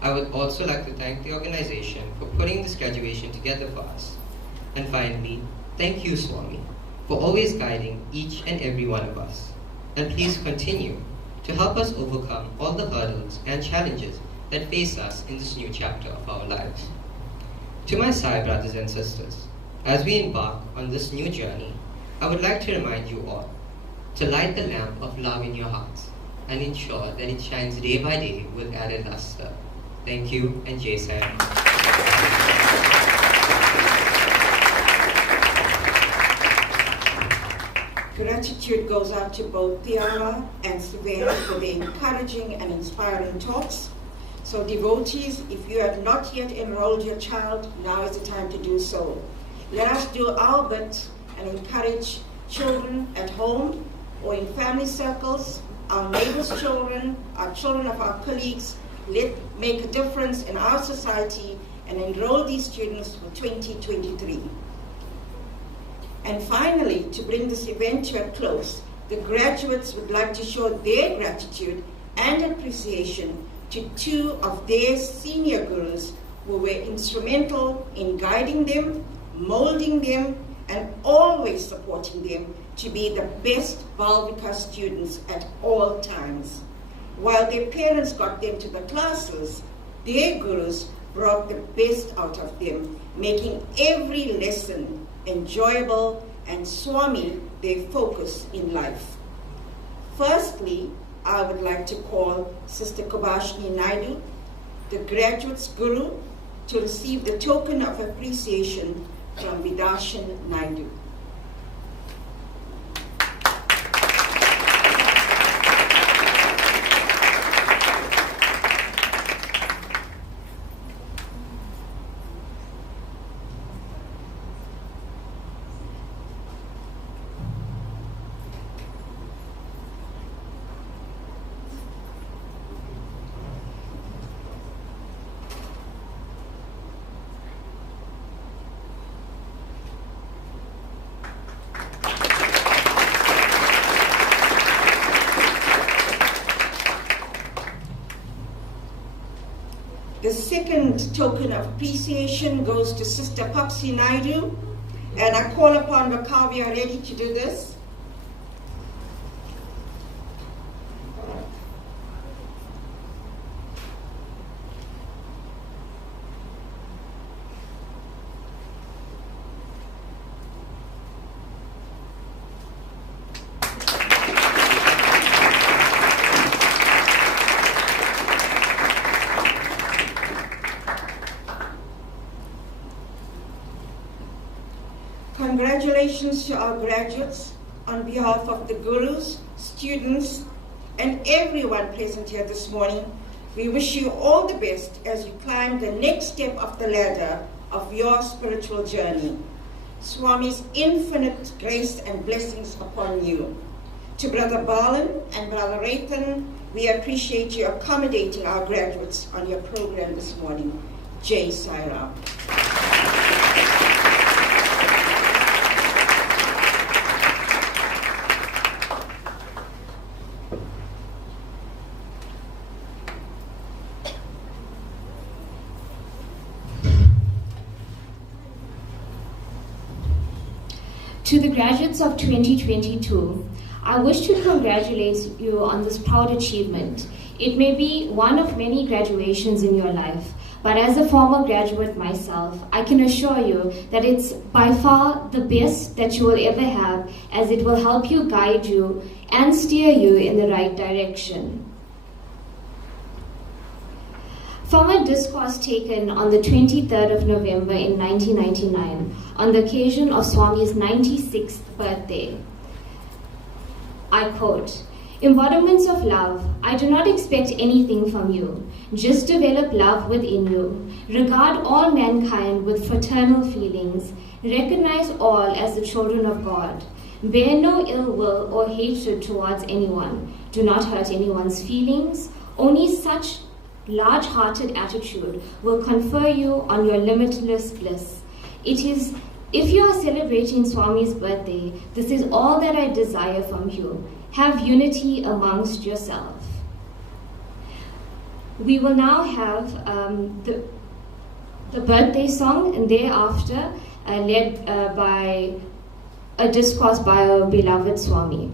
I would also like to thank the organization for putting this graduation together for us. And finally, thank you, Swami, for always guiding each and every one of us. And please continue to help us overcome all the hurdles and challenges that face us in this new chapter of our lives. To my Sai brothers and sisters, as we embark on this new journey, I would like to remind you all to light the lamp of love in your hearts and ensure that it shines day by day with added luster. Thank you, and Jai Sai Ram. Gratitude goes out to both Tiara and Sven for their encouraging and inspiring talks. So devotees, if you have not yet enrolled your child, now is the time to do so. Let us do our bit and encourage children at home or in family circles, our neighbors' children, our children of our colleagues. Let's make a difference in our society and enroll these students for 2023. And finally, to bring this event to a close, the graduates would like to show their gratitude and appreciation to two of their senior gurus who were instrumental in guiding them, molding them, and always supporting them to be the best Bal Vikas students at all times. While their parents got them to the classes, their gurus brought the best out of them, making every lesson enjoyable and Swami their focus in life. Firstly, I would like to call Sister Kubashni Naidu, the graduate's guru, to receive the token of appreciation from Vidarshan Naidu. second token of appreciation goes to Sister Papsi Naidu, and I call upon Vakar, we are ready to do this. Congratulations to our graduates on behalf of the gurus, students, and everyone present here this morning. We wish you all the best as you climb the next step of the ladder of your spiritual journey. Swami's infinite grace and blessings upon you. To Brother Balan and Brother Ratan, we appreciate you accommodating our graduates on your program this morning. Jai Sai Ram. To the graduates of 2022, I wish to congratulate you on this proud achievement. It may be one of many graduations in your life, but as a former graduate myself, I can assure you that it's by far the best that you will ever have, as it will help you, guide you, and steer you in the right direction. From a discourse taken on the 23rd of November in 1999, on the occasion of Swami's 96th birthday, I quote, "Embodiments of love, I do not expect anything from you. Just develop love within you. Regard all mankind with fraternal feelings. Recognize all as the children of God. Bear no ill will or hatred towards anyone. Do not hurt anyone's feelings. Only such large-hearted attitude will confer you on your limitless bliss. If you are celebrating Swami's birthday, this is all that I desire from you. Have unity amongst yourself." We will now have the birthday song, and thereafter led by a discourse by our beloved Swami.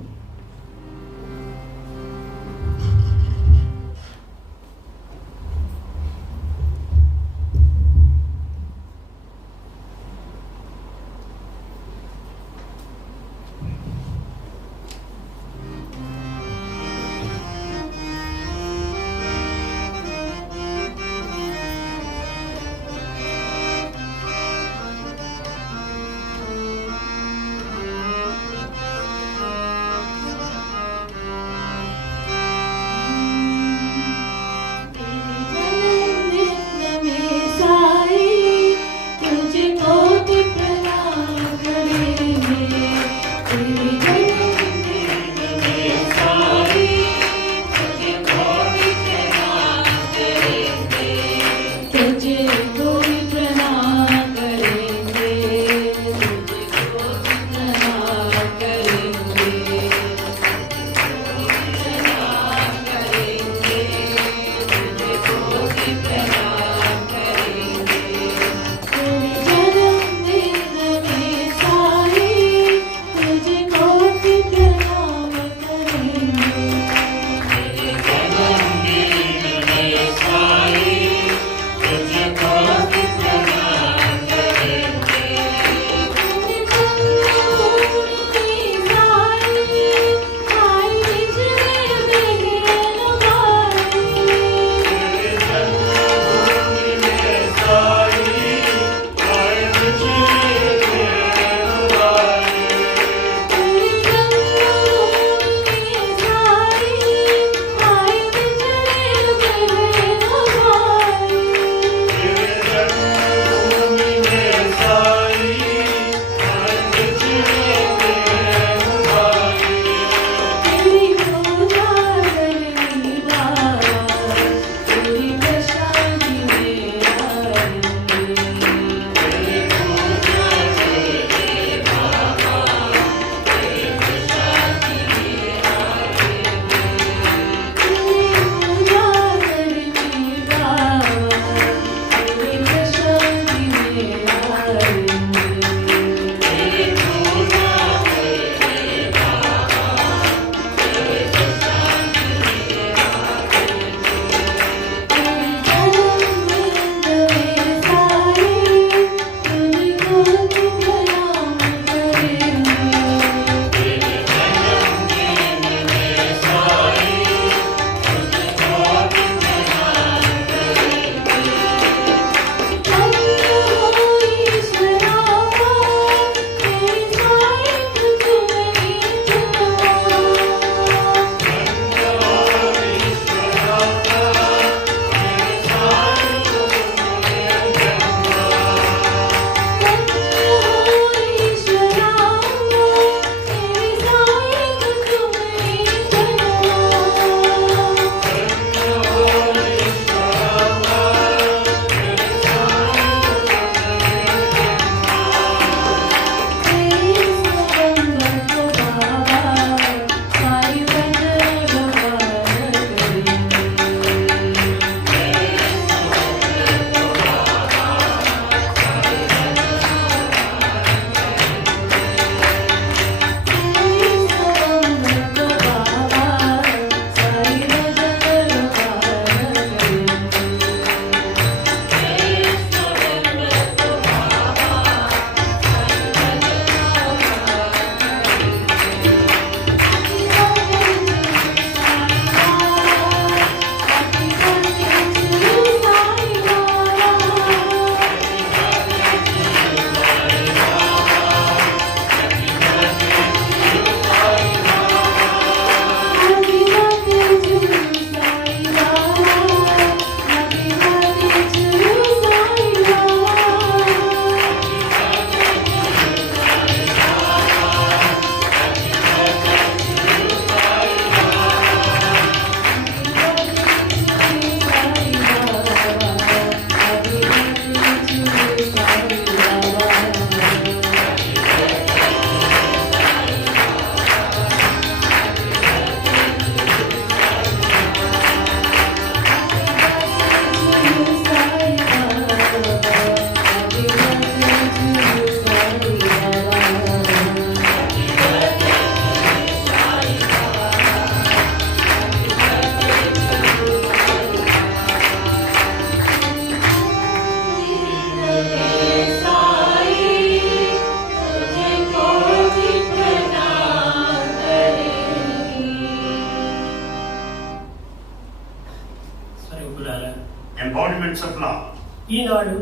ఈనాడు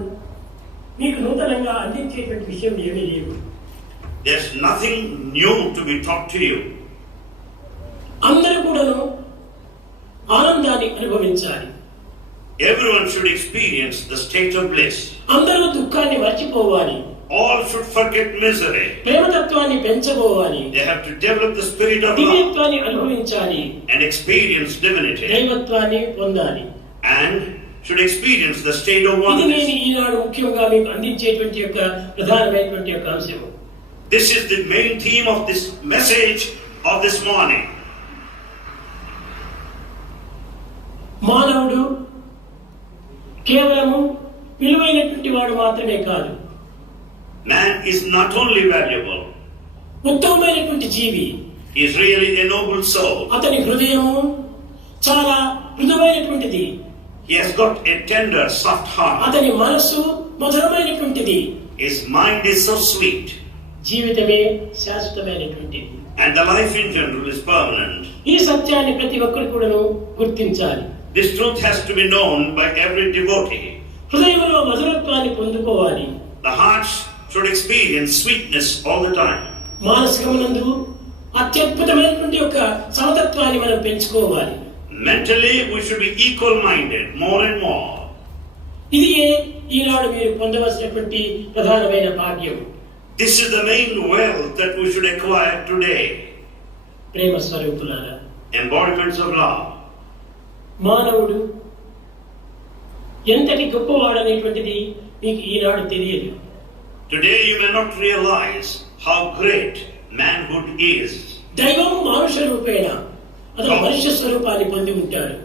మీకు నూతనంగా అందించేటువంటి విషయం ఏమీ లేవు. There's nothing new to be taught to you. అందరూ కూడాను ఆనందాన్ని అనుభవించాలి. Everyone should experience the state of bliss. అందరూ దుఃఖాన్ని మర్చిపోవాలి. All should forget misery. ప్రేమతత్వాన్ని పెంచబోవాలి. They have to develop the spirit of love దివ్యత్వాన్ని అనుభవించాలి. and experience divinity. దైవత్వాన్ని పొందాలి. And should experience the state of ఇది oneness. నేను ఈనాడు ముఖ్యంగా మీకు అందించేటువంటి యొక్క ప్రధానమైనటువంటి యొక్క అంశం. This is the main theme of this message of this morning. మానవుడు కేవలము విలువైనటువంటి వాడు మాత్రమే కాదు. Man is not only valuable, ఉత్తమమైనటువంటి జీవి. he is really a noble soul. అతని హృదయము చాలా మృదువైనటువంటిది. He has got a tender, soft heart. అతని మనస్సు మధురమైనటువంటిది. His mind is so sweet. జీవితమే శాశ్వతమైనటువంటిది. And the life in general is permanent. ఈ సత్యాన్ని ప్రతి ఒక్కరు కూడాను గుర్తించాలి. This truth has to be known by every devotee. హృదయంలో మధురత్వాన్ని పొందుకోవాలి. The hearts should experience sweetness all the time. మానసికమునందు అత్యద్భుతమైనటువంటి యొక్క సమతత్వాన్ని మనం పెంచుకోవాలి. Mentally, we should be equal-minded more and more. ఇది ఈనాడు మీరు పొందవలసినటువంటి ప్రధానమైన భాగ్యం. This is the main wealth that we should acquire today. ప్రేమ స్వరూపులారా, Embodiments of love. మానవుడు ఎంతటి గొప్పవాడనేటువంటిది మీకు ఈనాడు తెలియదు. Today you may not realize how great manhood is. దైవం మానుష రూపేణ అతను మనుష్య స్వరూపాన్ని పొంది ఉంటాడు.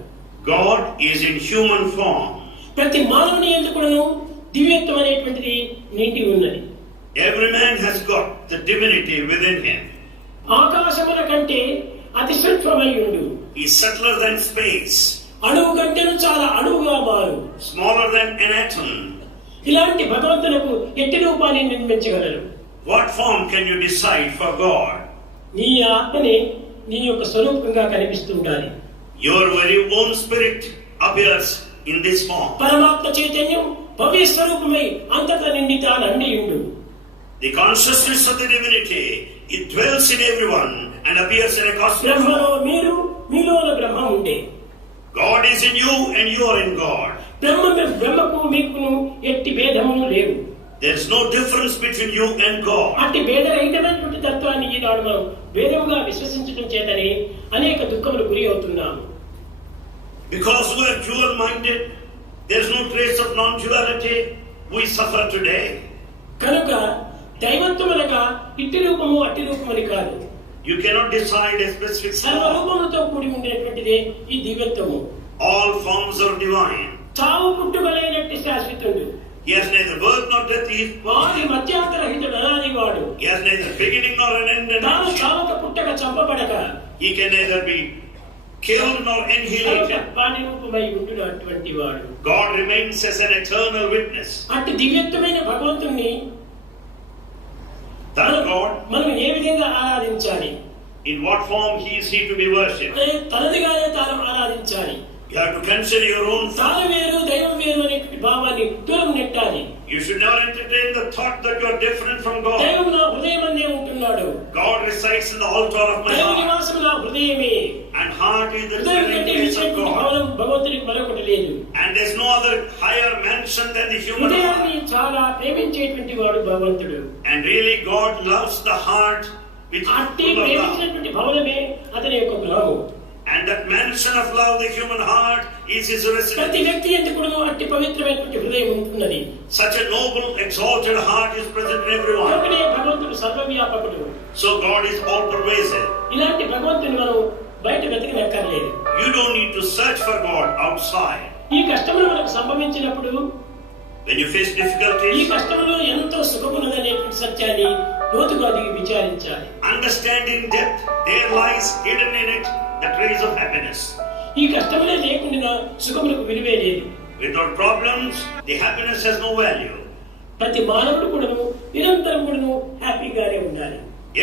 God is in human form. ప్రతి మానవుని యందు కూడాను దివ్యత్వం అనేటువంటిది నిండి ఉన్నది. Every man has got the divinity within him. ఆకాశముల కంటే అతి సూక్ష్మమై ఉండు. He is subtler than space. అణువు కంటేను చాలా అణువుగా మారు. Smaller than an atom. ఇలాంటి భగవంతులకు ఎట్టి రూపాన్ని నిర్మించగలరు? What form can you decide for God? నీ ఆత్మనే నీ యొక్క స్వరూపంగా కనిపిస్తుండాలి. Your very own spirit appears in this form. పరమాత్మ చైతన్యం భవ్య స్వరూపమై అంతటా నిండి తాను అండి ఉండు. The consciousness of the divinity, it dwells in everyone and appears in a cosmos. బ్రహ్మలో మీరు, మీలోన బ్రహ్మ ఉండే. God is in you and you are in God. బ్రహ్మకు మీకును ఎట్టి భేదములు లేవు. There is no difference between you and God. అట్టి భేదరహితమైనటువంటి తత్వాన్ని ఈనాడు మనం భేదముగా విశ్వసించడం చేతనే అనేక దుఃఖములు గురి అవుతున్నాము. Because we are dual-minded, there is no trace of non-duality, we suffer today. కనుక దైవత్వమునగా ఇట్టి రూపము అట్టి రూపమని కాదు. You cannot decide a specific సర్వ form. రూపములతో కూడి ఉండేటువంటిదే ఈ దివ్యత్వము. All forms are divine. చావు పుట్టుకలైనట్టి శాశ్వతుడు. He has neither birth nor death. వాడి మధ్యాంతరహితుడు అనాదివాడు. He has neither beginning nor an end. తాను చావక పుట్టక చంపబడక. He can neither be killed nor annihilated. వాడి రూపమై ఉంటున్నటువంటి వాడు. God remains as an eternal witness. అట్టి దివ్యత్వమైన భగవంతుణ్ణి That God, మనం ఏ విధంగా ఆరాధించాలి? in what form he is he to be worshipped? తనదిగానే తాను ఆరాధించాలి. You have to consider your own తాను వేరు దైవం వేరు అనే భావాన్ని దూరం నెట్టాలి. You should never entertain the thought that you are different from God. దైవం నా హృదయమందే ఉంటున్నాడు. God resides in the altar of my దైవ heart. నివాసం నా హృదయమే. And heart is the హృదయం dwelling కంటే place of విశేషమైన God. భవనం భగవంతునికి మరొకటి లేదు. And there is no other higher mansion than the human heart. హృదయాన్ని చాలా ప్రేమించేటువంటి వాడు భగవంతుడు. And really God loves the heart which is అట్టి full of love. ప్రేమించినటువంటి భవనమే అతని యొక్క గృహము. And that mansion of love, the human heart, is his ప్రతి residence. వ్యక్తి ఎందుకు అట్టి పవిత్రమైనటువంటి హృదయం ఉంటున్నది. Such a noble, exalted heart is present in everyone. కనుకనే భగవంతుడు సర్వవ్యాపకుడు. So God is all pervasive. ఇలాంటి భగవంతుని మనం బయట వెతకనక్కర్లేదు. You don't need to search for God outside. ఈ కష్టములు మనకు సంభవించినప్పుడు, When you face ఈ difficulties, కష్టములో ఎంతో సుఖమున్నదనేటువంటి సత్యాన్ని లోతుగా దిగి విచారించాలి. understand in depth, there lies hidden in it the trace of happiness. ఈ కష్టములే లేకుండా సుఖములకు విలువే లేదు. Without problems, the happiness has no value. ప్రతి మానవుడు కూడాను నిరంతరం కూడాను హ్యాపీగానే ఉండాలి.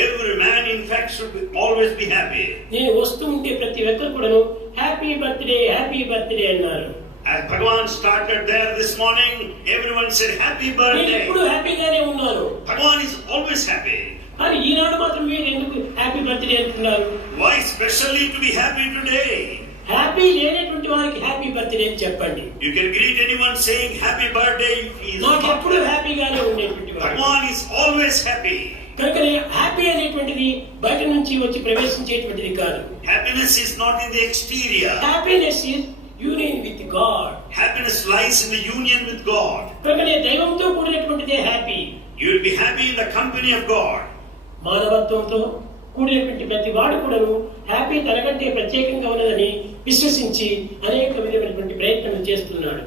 Every man, in fact, should always be happy. నేను వస్తూ ఉంటే ప్రతి ఒక్కరు కూడాను హ్యాపీ బర్త్డే అన్నారు. As Bhagawan started there this morning, everyone said happy birthday. ఎప్పుడు హ్యాపీగానే ఉన్నారు. Bhagawan is always happy. కానీ ఈనాడు మాత్రం మీరు ఎందుకు హ్యాపీ బర్త్డే అంటున్నారు? Why specially to be happy today? Happy లేనటువంటి వారికి హ్యాపీ బర్త్డే అని చెప్పండి. You can greet anyone saying happy birthday if he is నాకు ఎప్పుడు హ్యాపీగానే ఉండేటువంటి వాడు. Bhagawan is always happy. కనుక హ్యాపీ అనేటువంటిది బయట నుంచి వచ్చి ప్రవేశించేటువంటిది కాదు. Happiness is not in the exterior. Happiness is union with God. Happiness lies in the union with God. కనుక దైవంతో కూడినటువంటిదే happy. You will be happy in the company of God. మానవత్వంతో కూడినటువంటి ప్రతి వాడు కూడాను హ్యాపీ తనకంటే ప్రత్యేకంగా ఉన్నదని విశ్వసించి అనేక విధమైనటువంటి ప్రయత్నం చేస్తున్నాడు.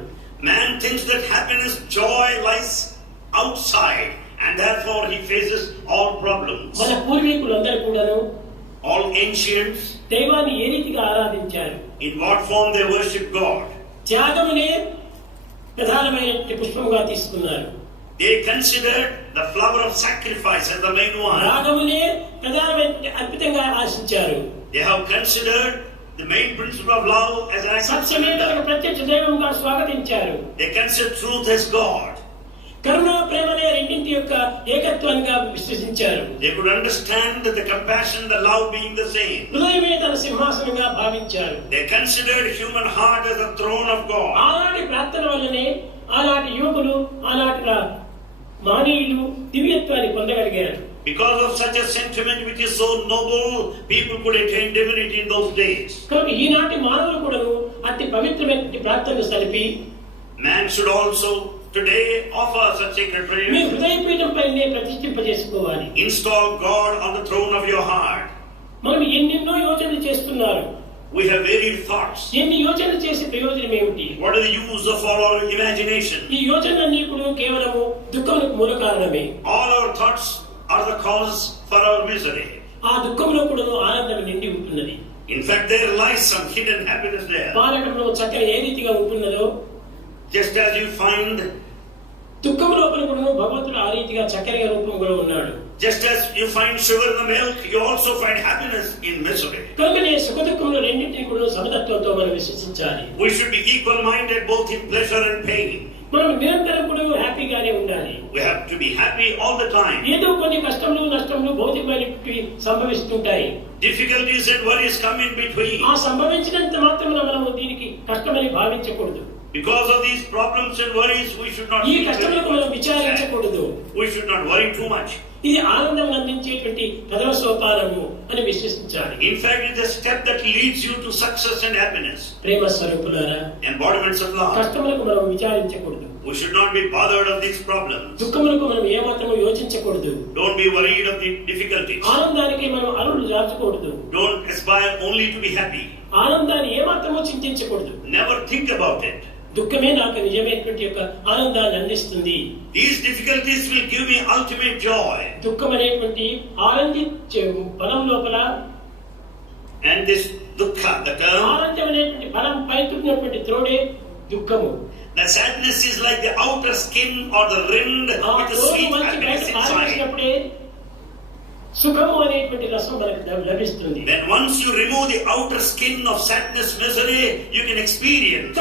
Man thinks that happiness, joy lies outside, and therefore he faces all problems. మన పూర్వీకులందరూ కూడాను all ancients దైవాన్ని ఏ రీతిగా ఆరాధించారు? In what form they worship God? త్యాగమునే ప్రధానమైన పుష్పముగా తీసుకున్నారు. They considered the flower of sacrifice as the main one. రాగమునే ప్రధానమైన అద్భుతంగా ఆశించారు. They have considered the main principle of love as an సత్యమే తనకు ప్రత్యక్ష దైవంగా స్వాగతించారు. They consider truth as God. కరుణ ప్రేమనే రెండింటి యొక్క ఏకత్వంగా విశ్వసించారు. They could understand that the compassion, the love being the same. హృదయమే తన సింహాసనంగా భావించారు. They considered human heart as the throne of God. ఆనాటి ప్రార్థన వల్లనే ఆనాటి యువకులు ఆనాటి మానవులు దివ్యత్వాన్ని పొందగలిగారు. Because of such a sentiment which is so noble, people could attain divinity in those days. కాబట్టి ఈనాటి మానవులు కూడా అతి పవిత్రమైన ప్రార్థనలు సలిపి man should also today offer such sacred prayers. Me హృదయపీఠంపైనే ప్రతిష్ఠింపజేసుకోవాలి. Install God on the throne of your heart. మనం ఎన్నెన్నో యోచనలు చేస్తున్నారు. We have varied thoughts. ఎన్ని యోచనలు చేసే ప్రయోజనం ఏమిటి? What is the use of all our imagination? ఈ యోచనలన్నీ కూడా కేవలము దుఃఖములకు మూల కారణమే. All our thoughts are the cause for our misery. ఆ దుఃఖంలో కూడా ఆనందం నిండి ఉంటున్నది. In fact, there lies some hidden happiness there. పాలకంలో చక్కెర ఏ రీతిగా ఉంటున్నదో, just as you find దుఃఖం లోపల కూడా భగవంతుడు ఆ రీతిగా చక్కెర రూపంలో ఉన్నాడు. Just as you find sugar in the milk, you also find happiness in misery. కనుకనే సుఖ దుఃఖములు రెండింటిని కూడా సమతత్వంతో మనం విశ్వసించాలి. We should be equal-minded both in pleasure and pain. మనం నిరంతరం కూడా హ్యాపీగానే ఉండాలి. We have to be happy all the time. ఏదో కొన్ని కష్టములు నష్టములు భౌతికమైనవి సంభవిస్తుంటాయి. Difficulties and worries come in between. ఆ సంభవించినంత మాత్రమే మనం దీనికి కష్టమని భావించకూడదు. Because of these problems and worries, we should not ఈ కష్టములకు మనం విచారించకూడదు. We should not worry too much. ఇది ఆనందం అందించేటువంటి ప్రథమ సోపానము అని విశ్వసించాలి. In fact, it is a step that leads you to success and happiness. ప్రేమ స్వరూపులారా, embodiments of love. కష్టములకు మనం విచారించకూడదు. We should not be bothered of these problems. దుఃఖములకు మనం ఏమాత్రము యోచించకూడదు. Don't be worried of the difficulties. ఆనందానికి మనం అరులు దాచకూడదు. Don't aspire only to be happy. ఆనందాన్ని ఏమాత్రము చింతించకూడదు. Never think about it. దుఃఖమే నాకు నిజమైనటువంటి యొక్క ఆనందాన్ని అందిస్తుంది. These difficulties will give me ultimate joy. దుఃఖం అనేటువంటి ఆనందించే ఫలం లోపల, and this dukkha, the term, ఆనందం అనేటువంటి ఫలం పైతున్నటువంటి త్రోడే దుఃఖము. the sadness is like the outer skin or the rind with the sweet happiness inside. సుఖము అనేటువంటి రసం మనకు లభిస్తుంది. Then once you remove the outer skin of sadness, misery, you can experience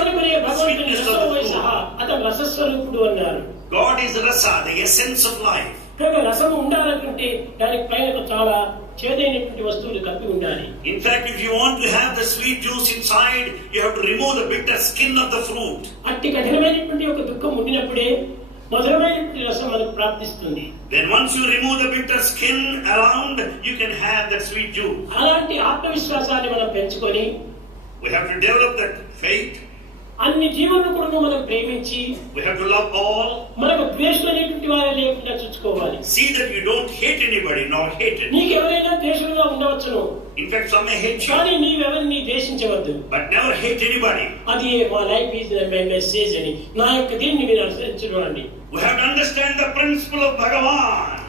sweetness of the fruit. అతను రసస్వరూపుడు అన్నారు. God is rasa, the essence of life. కనుక రసం ఉండాలంటే దానికి పైన చాలా చేదైనటువంటి వస్తువులు కప్పి ఉండాలి. In fact, if you want to have the sweet juice inside, you have to remove the bitter skin of the fruit. అట్టి కఠినమైనటువంటి ఒక దుఃఖం ఉండినప్పుడే మధురమైనటువంటి రసం మనకు ప్రాప్తిస్తుంది. Then once you remove the bitter skin around, you can have that sweet juice. అలాంటి ఆత్మవిశ్వాసాన్ని మనం పెంచుకొని, we have to develop that faith. అన్ని జీవులను కూడా మనం ప్రేమించి, we have to love all. మనకు ద్వేషం అనేటువంటి వారే లేకుండా చూసుకోవాలి. See that you don't hate anybody nor hated. నీకు ఎవరైనా ద్వేషంగా ఉండవచ్చును. In fact, some may hate you. కానీ నీవెవరిని ద్వేషించవద్దు. But never hate anybody. అది మా లైఫ్ ఈజ్ మై మెసేజ్ అని నా యొక్క దీన్ని మీరు అనుసరించండి. We have to understand the principle of Bhagawan.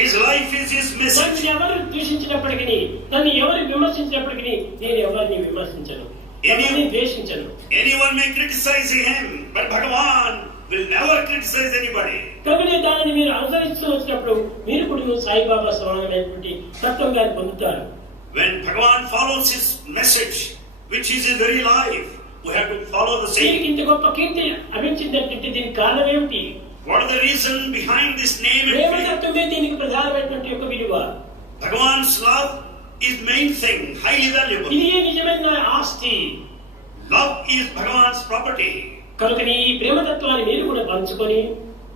His life is his message. నన్ను ఎవరు ద్వేషించినప్పటికీ, నన్ను ఎవరు విమర్శించినప్పటికీ నేను ఎవరిని విమర్శించను, ఎవరిని ద్వేషించను. Anyone may criticize him, but Bhagawan will never criticize anybody. కాబట్టి దానిని మీరు అనుసరిస్తూ వచ్చినప్పుడు మీరు కూడా సాయిబాబా సమానమైనటువంటి తత్వం గారిని పొందుతారు. When Bhagawan follows his message, which is his very life, we have to follow the same. దీనికి ఇంత గొప్ప కీర్తి లభించిందంటే దీనికి కారణం ఏమిటి? What is the reason behind this name and Prema fame? తత్వమే దీనికి ప్రధానమైనటువంటి యొక్క విలువ. Bhagawan's love is main thing, highly valuable. ఇది నిజమైన ఆస్తి. Love is Bhagawan's property. కనుక ఈ ప్రేమ తత్వాన్ని మీరు కూడా పంచుకొని,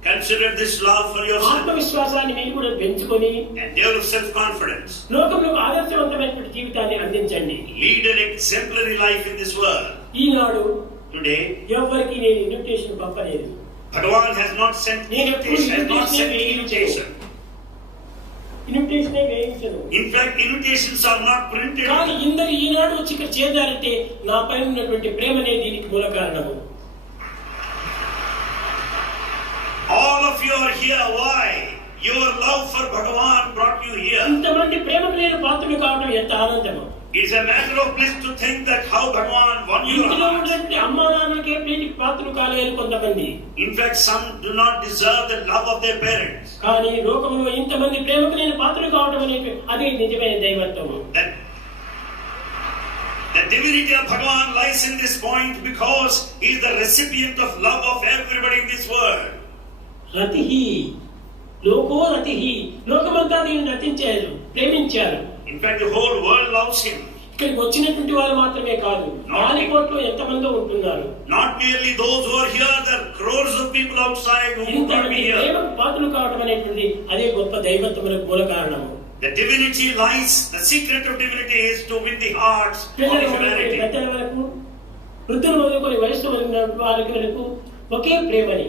consider this love for yourself. ఆత్మవిశ్వాసాన్ని మీరు కూడా పెంచుకొని, and develop self-confidence. లోకంలో ఆదర్శవంతమైనటువంటి జీవితాన్ని అందించండి. Lead an exemplary life in this world. Eenadu today ఎవరికి నేను ఇన్విటేషన్ పంపలేదు. Bhagawan has not sent invitation. In fact, invitations are not printed. కానీ ఇందరు ఈనాడు వచ్చి ఇక్కడ చేరారంటే నా పైన ఉన్నటువంటి ప్రేమనే దీనికి మూల కారణము. All of you are here. Why? Your love for Bhagawan brought you here. ఇంతమంది ప్రేమకు నేను పాత్రుడు కావడం ఎంత ఆనందము. It's a matter of bliss to think that how Bhagawan won your heart. అమ్మా నాన్నకే ప్రేమకి పాత్రుడు కాలేరు కొంతమంది. In fact, some do not deserve the love of their parents. కానీ లోకంలో ఇంతమంది ప్రేమకు నేను పాత్రుడు కావడం అనేది అదే నిజమైన దైవత్వము. The divinity of Bhagawan lies in this point because he is the recipient of love of everybody in this world. రతిహి లోకో రతిహి, లోకమంతా దీన్ని రతించారు, ప్రేమించారు. In fact, the whole world loves him. ఇక్కడికి వచ్చినటువంటి వారు మాత్రమే కాదు, నాలుగోట్లో ఎంతమందో ఉంటున్నారు. Not merely those who are here, there are crores of people outside who would not be here. ప్రేమకు పాత్రులు కావడం అనేటువంటి అదే గొప్ప దైవత్వములకు మూల కారణము. The divinity lies, the secret of divinity is to win the hearts of humanity. పెద్దల వరకు, వృద్ధుల మొదలుకొని వయసు వరకు ఒకే ప్రేమని.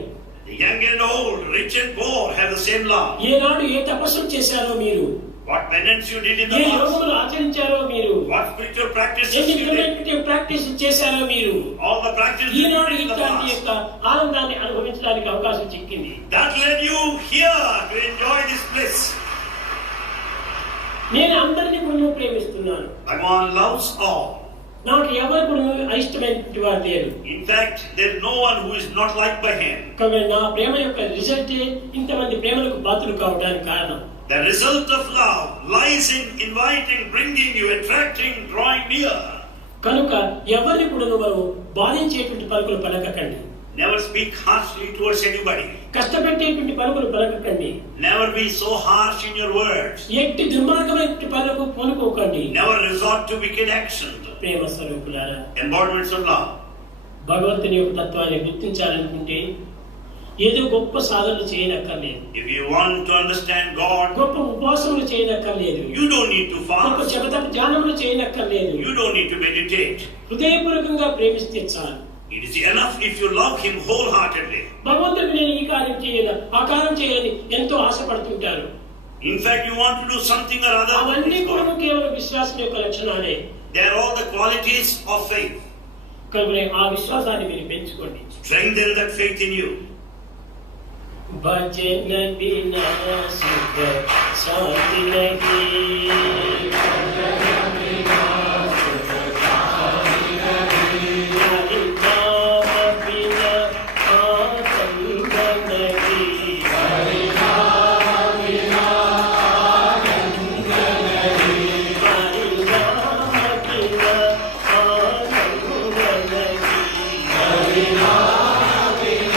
The young and old, rich and poor have the same love. ఏనాడు ఏ తపస్సు చేశారో మీరు, what penance you did in the past, A past, యోగములు ఆచరించారో మీరు, what spiritual practices ఎన్ని you did, ప్రాక్టీస్ చేశారో మీరు, all the practices you Eenadu did in the ఇట్లాంటి past, యొక్క ఆనందాన్ని అనుభవించడానికి అవకాశం చిక్కింది. that led you here to enjoy this bliss. నేను అందరినీ కూడా ప్రేమిస్తున్నాను. Bhagavan loves all. నాకు ఎవరు కూడా అయిష్టమైనటువంటి వారు లేరు. In fact, there is no one who is not liked by him. కాబట్టి నా ప్రేమ యొక్క రిజల్ట్ ఇంతమంది ప్రేమలకు పాత్రలు కావడానికి కారణం. The result of love lies in inviting, bringing you, attracting, drawing near. కనుక ఎవరిని కూడా మనం బాధించేటువంటి పలుకులు పలకకండి. Never speak harshly towards anybody. కష్టపెట్టేటువంటి పలుకులు పలకకండి. Never be so harsh in your words. ఎట్టి దుర్మార్గమైనటువంటి పలుకు పలుకోకండి. Never resort to wicked actions. ప్రేమ స్వరూపులారా, embodiments of love. భగవంతుని యొక్క తత్వాన్ని గుర్తించాలనుకుంటే ఏదో గొప్ప సాధనలు చేయనక్కర్లేదు. If you want to understand God, గొప్ప ఉపవాసములు చేయనక్కర్లేదు. you don't need to fast. గొప్ప జపతప ధ్యానములు చేయనక్కర్లేదు. You don't need to meditate. హృదయపూర్వకంగా ప్రేమిస్తే చాలు. It is enough if you love him wholeheartedly. భగవంతుడు నేను ఈ కార్యం చేయాలి, ఆ కార్యం చేయాలని ఎంతో ఆశపడుతుంటారు. In fact, you want to do something or other. అవన్నీ కూడా కేవలం విశ్వాసం యొక్క లక్షణాలే. They are all the qualities of faith. కనుక ఆ విశ్వాసాన్ని మీరు పెంచుకోండి. Strengthen that faith in you. భజన బినా సుఖ శాంతి నహీ, హరి నామ బినా ఆనంద నహీ, హరి నామ బినా ఆనంద నహీ, హరి నామ బినా ఆనంద నహీ, హరి నామ Bina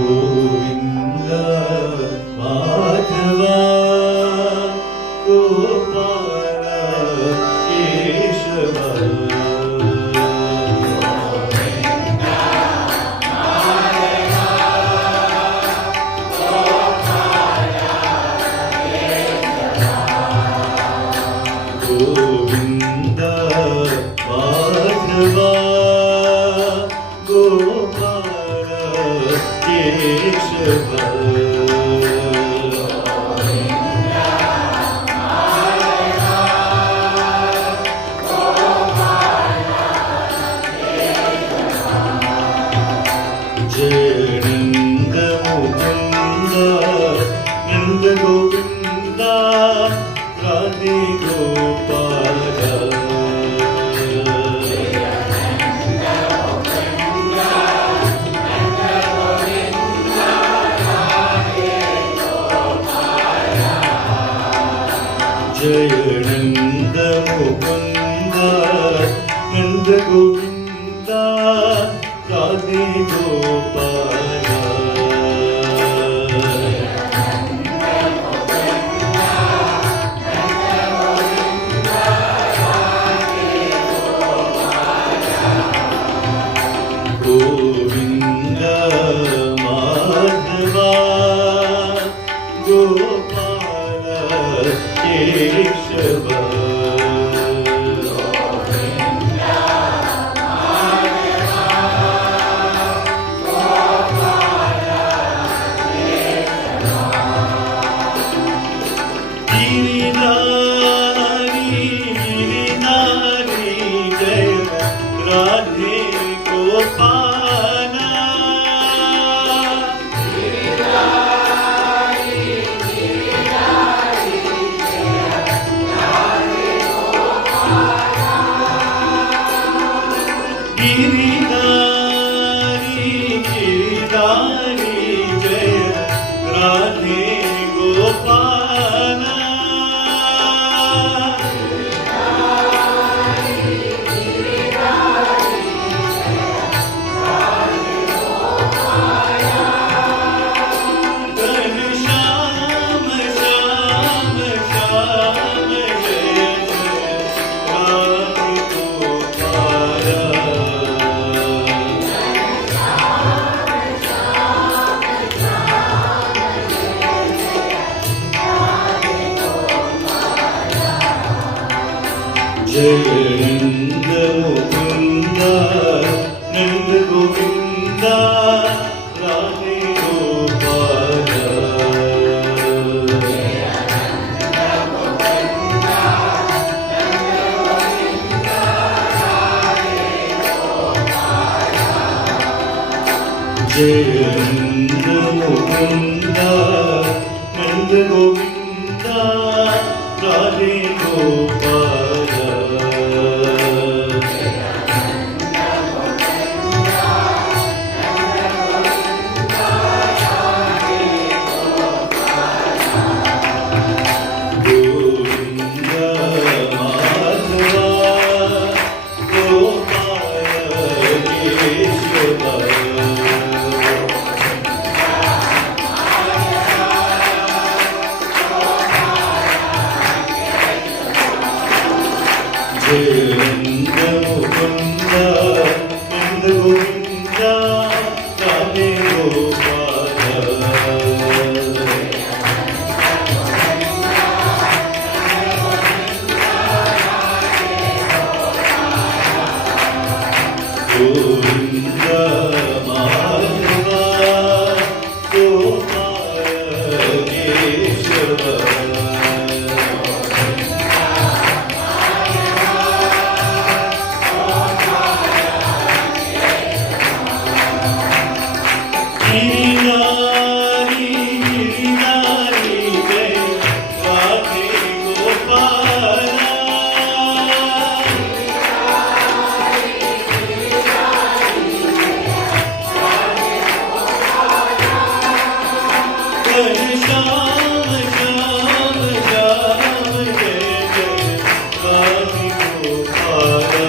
Govinda Madhava Gopala Keshava Govinda Madhava Gopala Keshava Jananda Mukunda Nanda Govinda Radhe Gopala Jayananda Mukunda Nanda Govinda Radhe Gopala Govinda Madhava Gopala Keshava Giridhari Giridhari Jaya Radhe Gopala Giridhari Giridhari Jaya Radhe Gopala Ghanshyam Shyam Shyam Jaya Radhe Gopala Jayananda Mukunda Nanda Govinda Radhe Gopala Jayananda Mukunda Nanda Govinda Radhe Gopala Govinda Madhava Gopala Keshava Jananda Mukunda Nanda Govinda Radhe Gopala Govinda Madhava Gopala Keshava Giridhari Giridhari Jaya Radhe Gopala Ghanshyam Shyam Shyam Jaya Radhe Gopala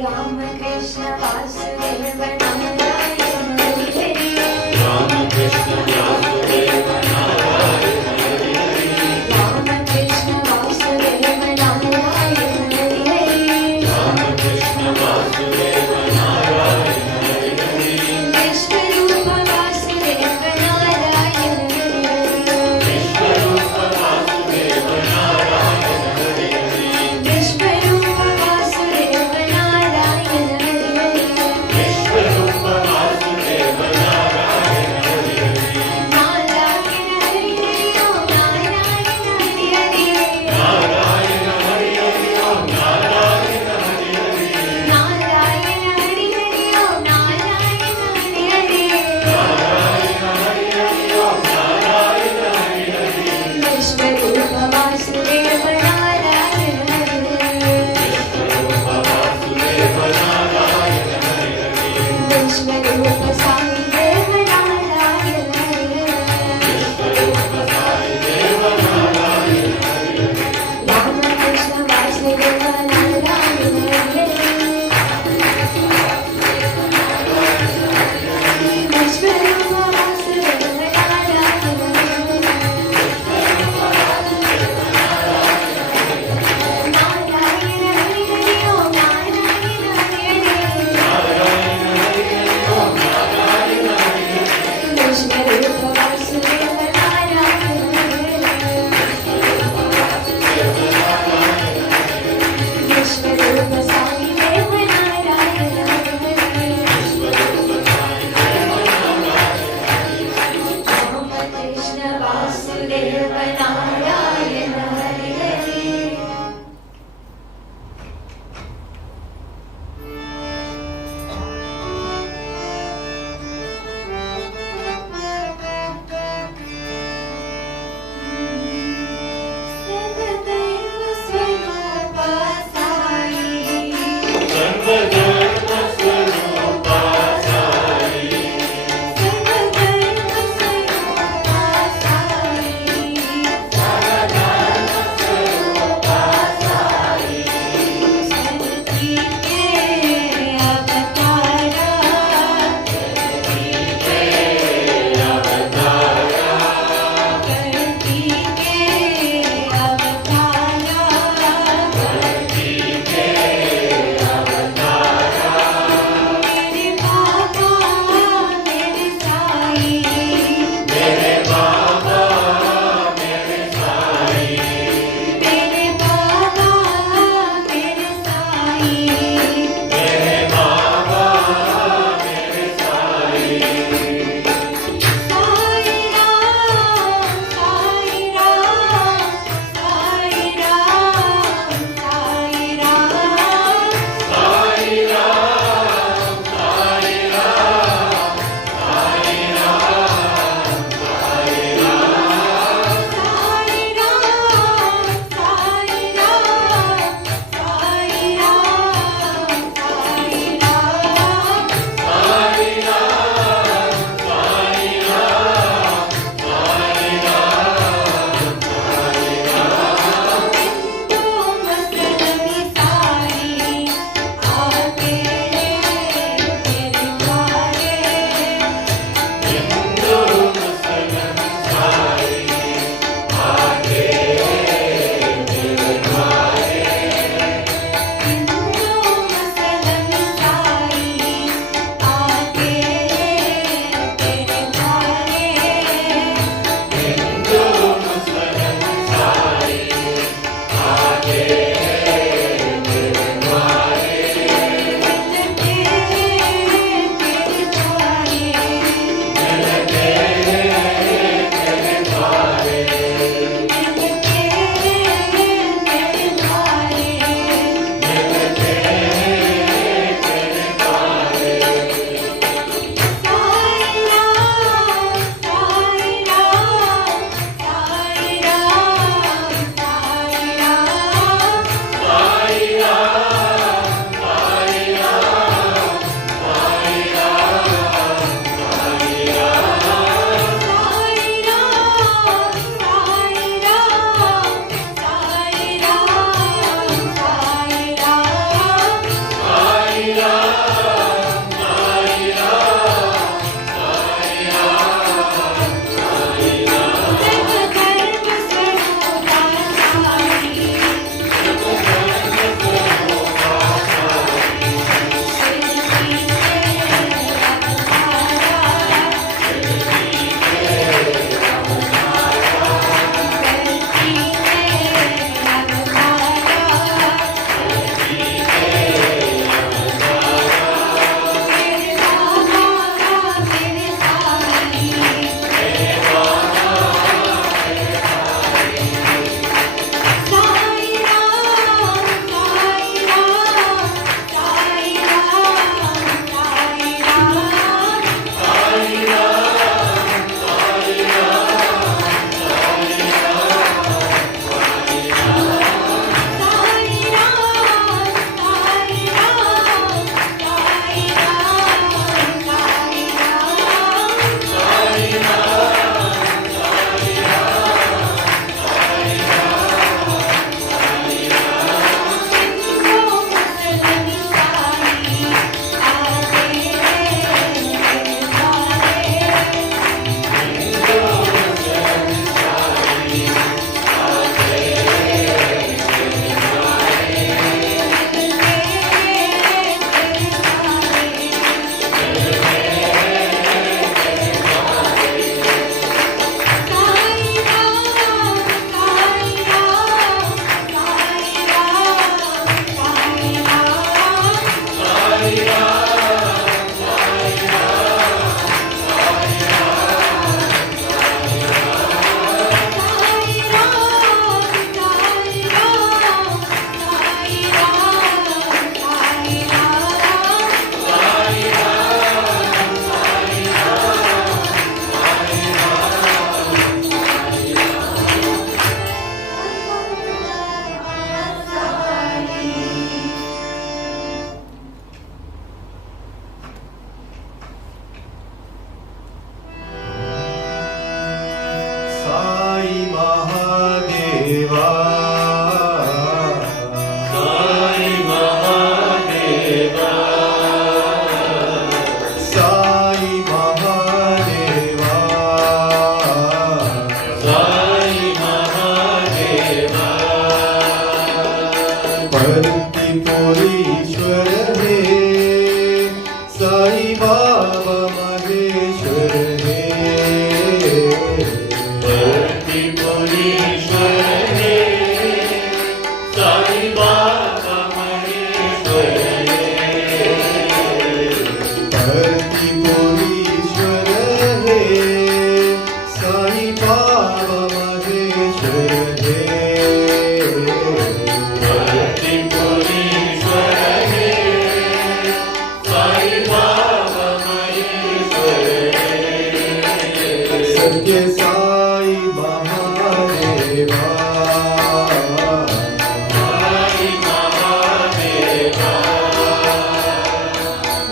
Rama Krishna Vasudeva Narayana Hare Hare. Rama Krishna Vasudeva Narayana Hare Hare. Rama Krishna Vasudeva Narayana Hare Hare. Rama Krishna Vasudeva Narayana Hare Hare. Vishwarupa Vasudeva Narayana Hare Hare. Vishwarupa Vasudeva Narayana Hare Hare. Vishwarupa Vasudeva Narayana Hare Hare. Vishwarupa Vasudeva Narayana Hare Hare. Narayana Hare Hare Om Narayana Hare Hare. Narayana Hare Hare Om Narayana Hare Hare. Narayana Hare Hare Om Narayana Hare Hare. Narayana Hare Hare Om Narayana Hare Hare. Vishwarupa Vasudeva Narayana Hare Hare. Vishwarupa Vasudeva Narayana Hare Hare. Vishwarupa Sai Deva Narayana Hare Hare. Vishwarupa Sai Deva Narayana Hare Hare. Rama Krishna Vasudeva Narayana Hare Hare. Vishwarupa Vasudeva Narayana Hare Hare. Narayana Hare Hare Om Narayana Hare Hare. Narayana Hare Hare Om Narayana Hare Hare. Vishwarupa Vasudeva Narayana Hare Hare. Vishwarupa Sai Deva Narayana Hare Hare. Rama Krishna Vasudeva Narayana Hare Hare. Sarvadeva Swarupa Sai. Sarvadharma Swarupa Sai. Sarvadeva Swarupa Sai. Sarvadharma Swarupa Sai. Sarvati ke avatara. Sarvati ke avatara. Sarvati ke avatara. Sarvati ke avatara.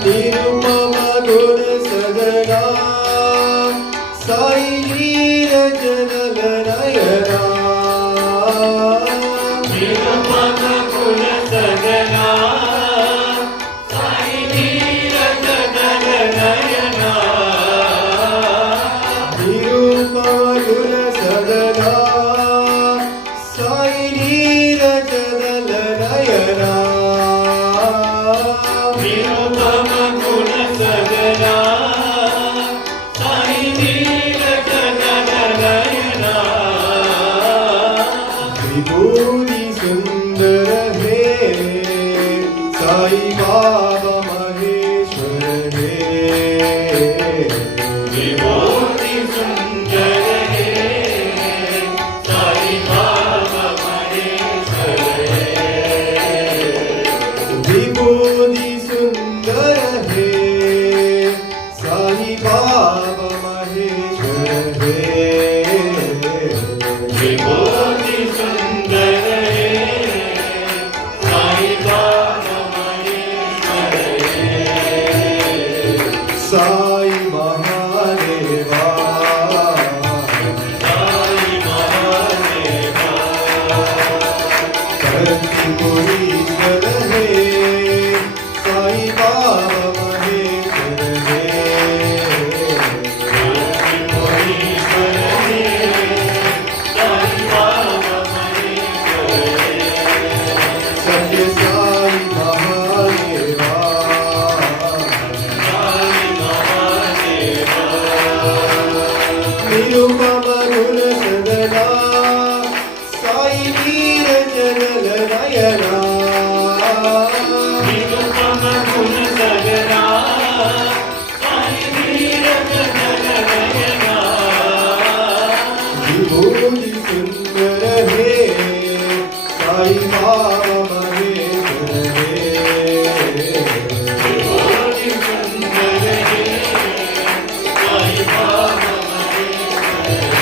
Nirupama Guna Sadana Sai Nirajana Nayana Nirupama Guna Sadana Sai Nirajana Nayana Nirupama Guna Sadana Sai Nirajana Nayana Nirupama Guna Sadana Sai Nirajana Nayana Vibhuti Sundara He Sai Baba Maheshwara He Vibhuti Sundara He Sai Baba Maheshwara He Vibhuti Sundara He Sai Baba Maheshwara He Vibhuti Sundara He Sai Baba Maheshwara He Sai Mahadeva Sai Mahadeva Kartipurishwara He Sai Baba Maheshwara He Kartipurishwara He Sai Baba Maheshwara He Sathya Sai Mahadeva Sai Mahadeva Nirupama Guna Sadana Sai Nirajana Nayana Nirupama Guna Sadana Sai Nirajana Nayana Vibhuti Sundara He Sai Baba Maheshwara He Vibhuti Sundara He Sai Baba Maheshwara He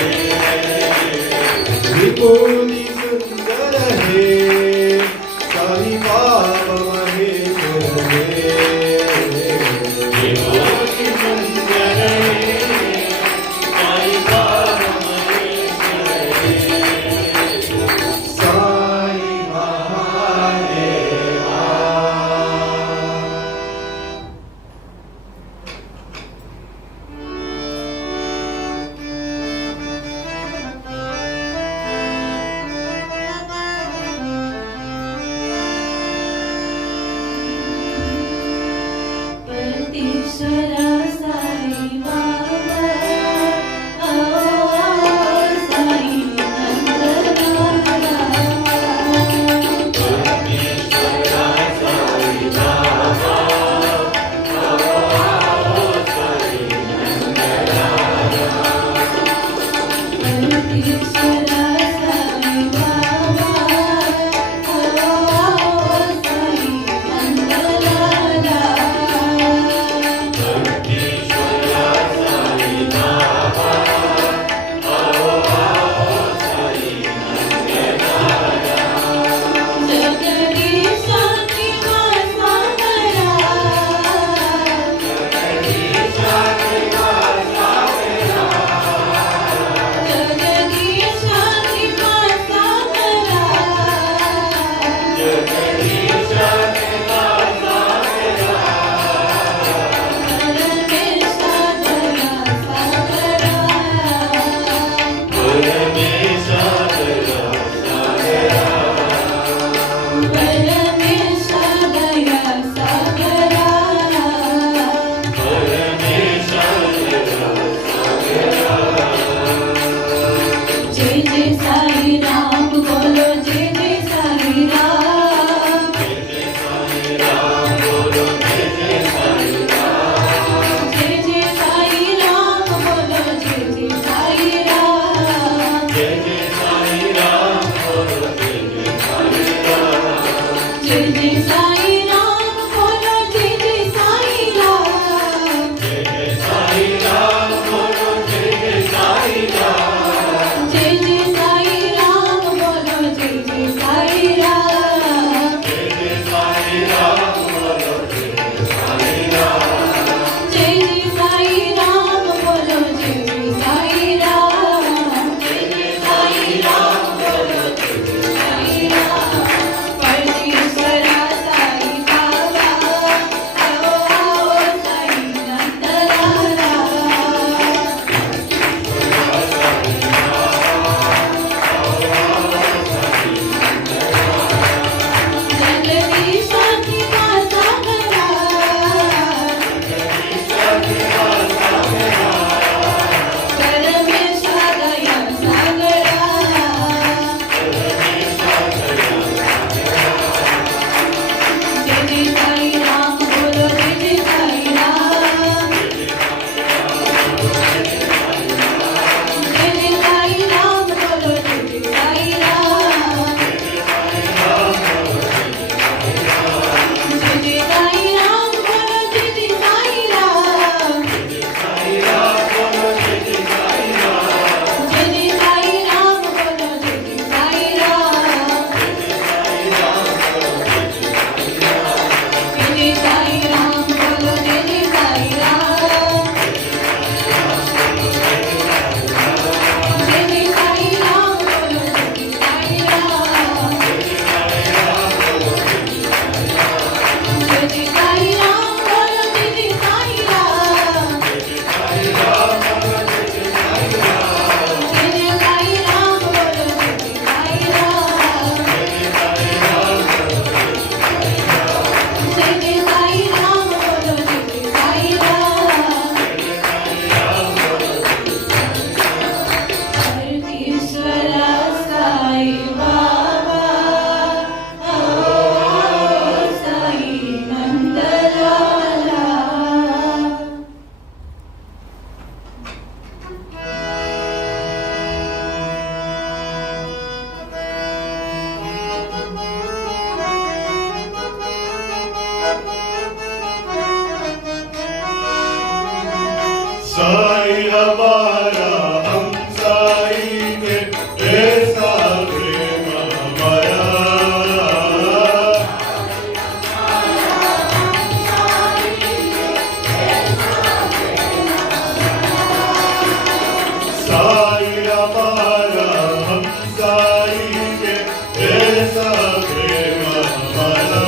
Sai हमारा हम साई के ऐसा प्रेम हमारा साई हमारा हम साई के ऐसा प्रेम हमारा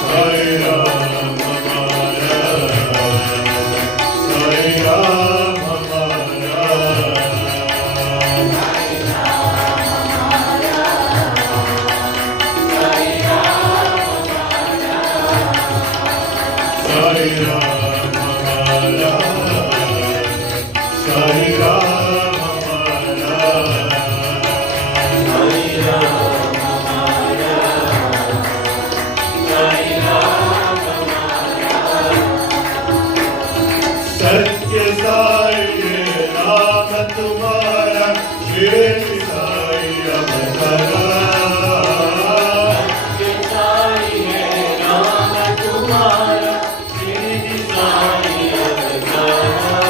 साई राम हमारा साई राम हमारा साई राम हमारा साई राम हमारा साई राम हमारा साई राम सत्य साई राम तुम्हारा श्री साई अवतारा सत्य साई राम तुम्हारा श्री साई अवतारा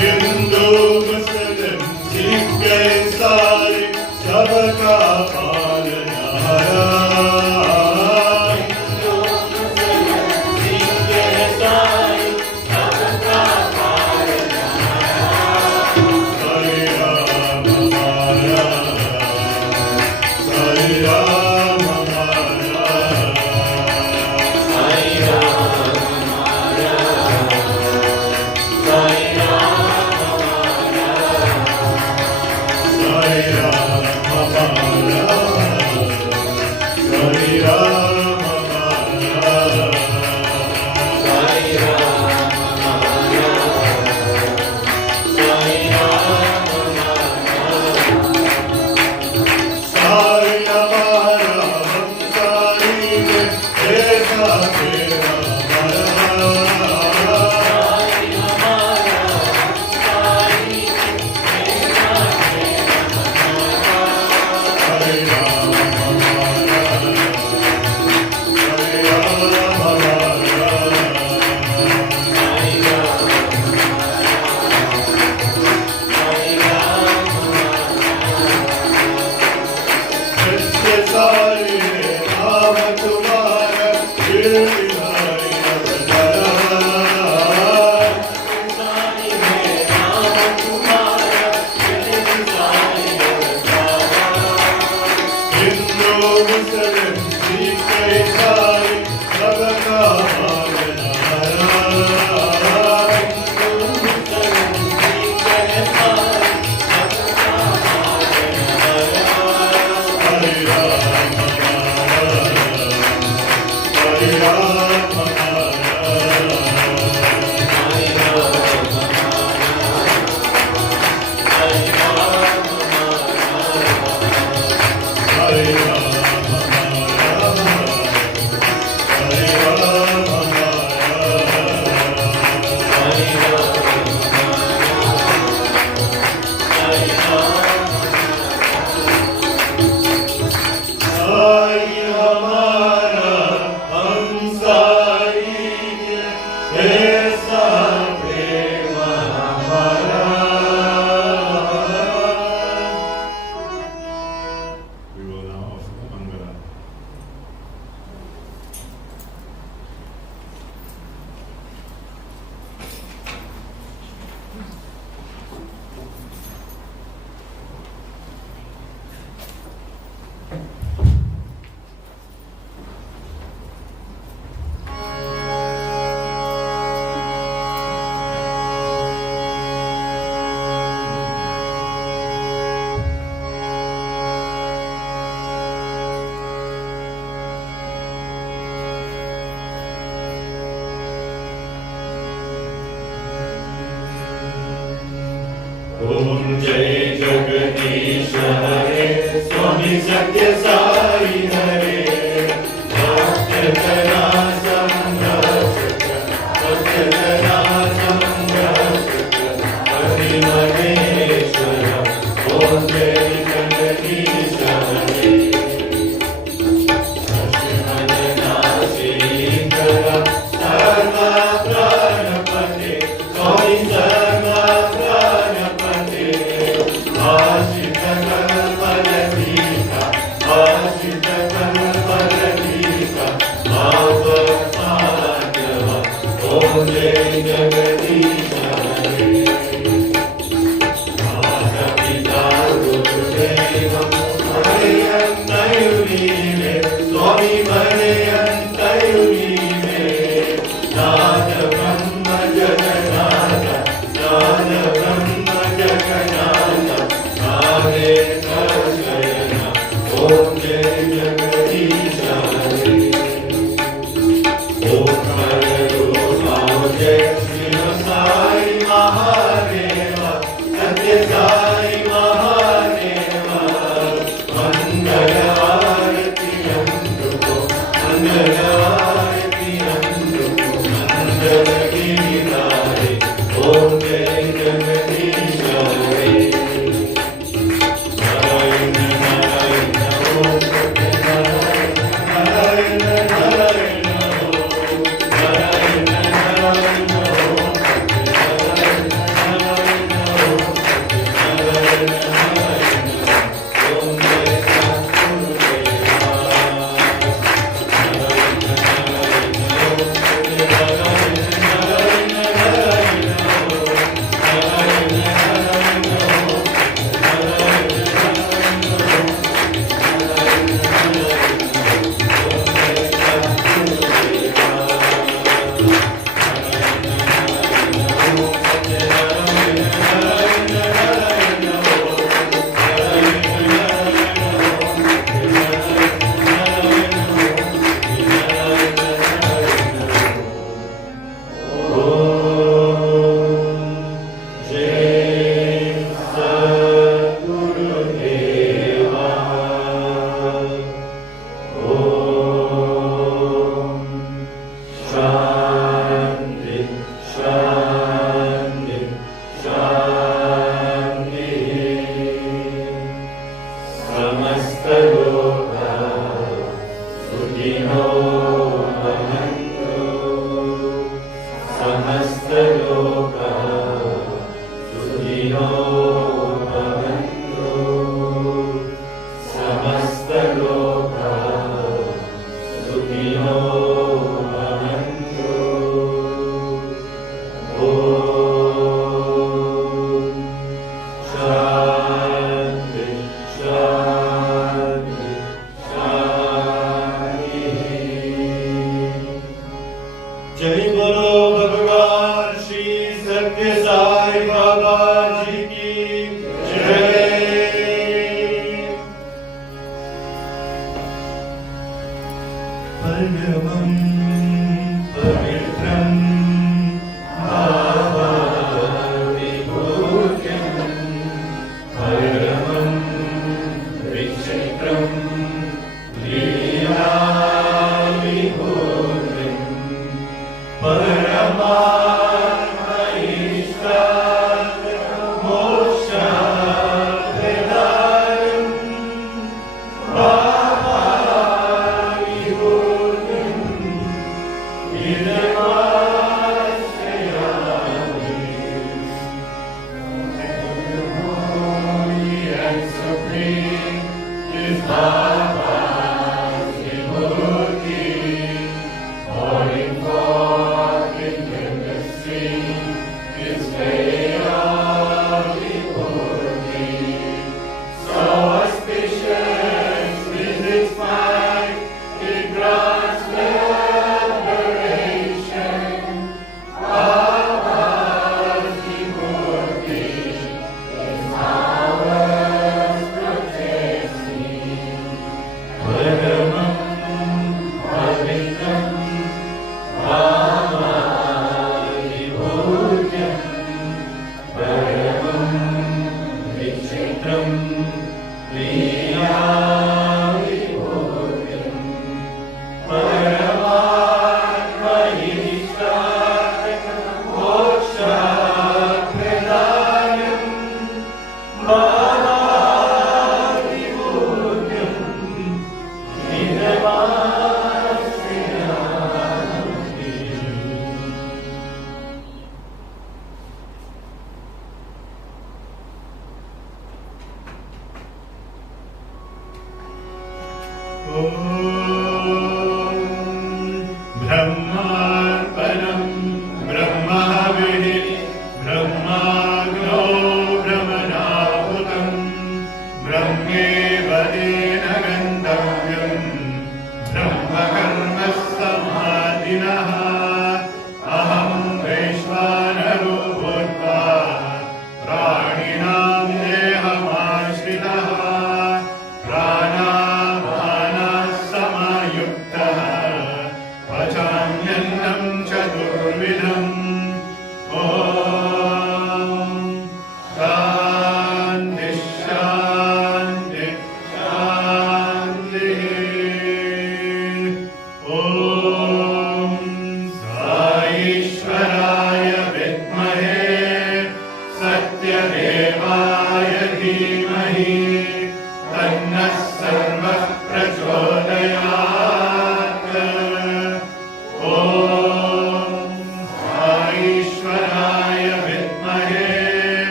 हिंदू मुस्लिम सिख ईसाई सबका पालनहारा हिंदू मुस्लिम सिख ईसाई सबका पालनहारा साई राम हमारा साई राम हमारा साई राम हमारा साई राम हमारा साई राम हमारा साई राम हमारा साई राम हमारा साई राम साई हमारा हम साई के ऐसा प्रेम हमारा साई हमारा हम साई के ऐसा प्रेम हमारा साई राम हमारा साई राम हमारा साई राम साई राम सत्य साई राम तुम्हारा श्री साई अवतारा साई राम तुम्हारा श्री साई अवतारा हिंदू मुस्लिम सिख ईसाई सबका पालनहारा हिंदू मुस्लिम सिख ईसाई सबका पालनहारा साई राम हमारा साई राम हमारा साई राम हमारा साई राम हमारा साई राम हमारा साई राम ओम जय जगदीश हरे स्वामी सत्य साई हरे भक्त जना संरक्षक भक्त जना संरक्षक हरि महेश्वर ओम जय जगदीश हरे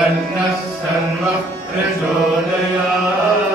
तन्नः सर्वः प्रचोदयात्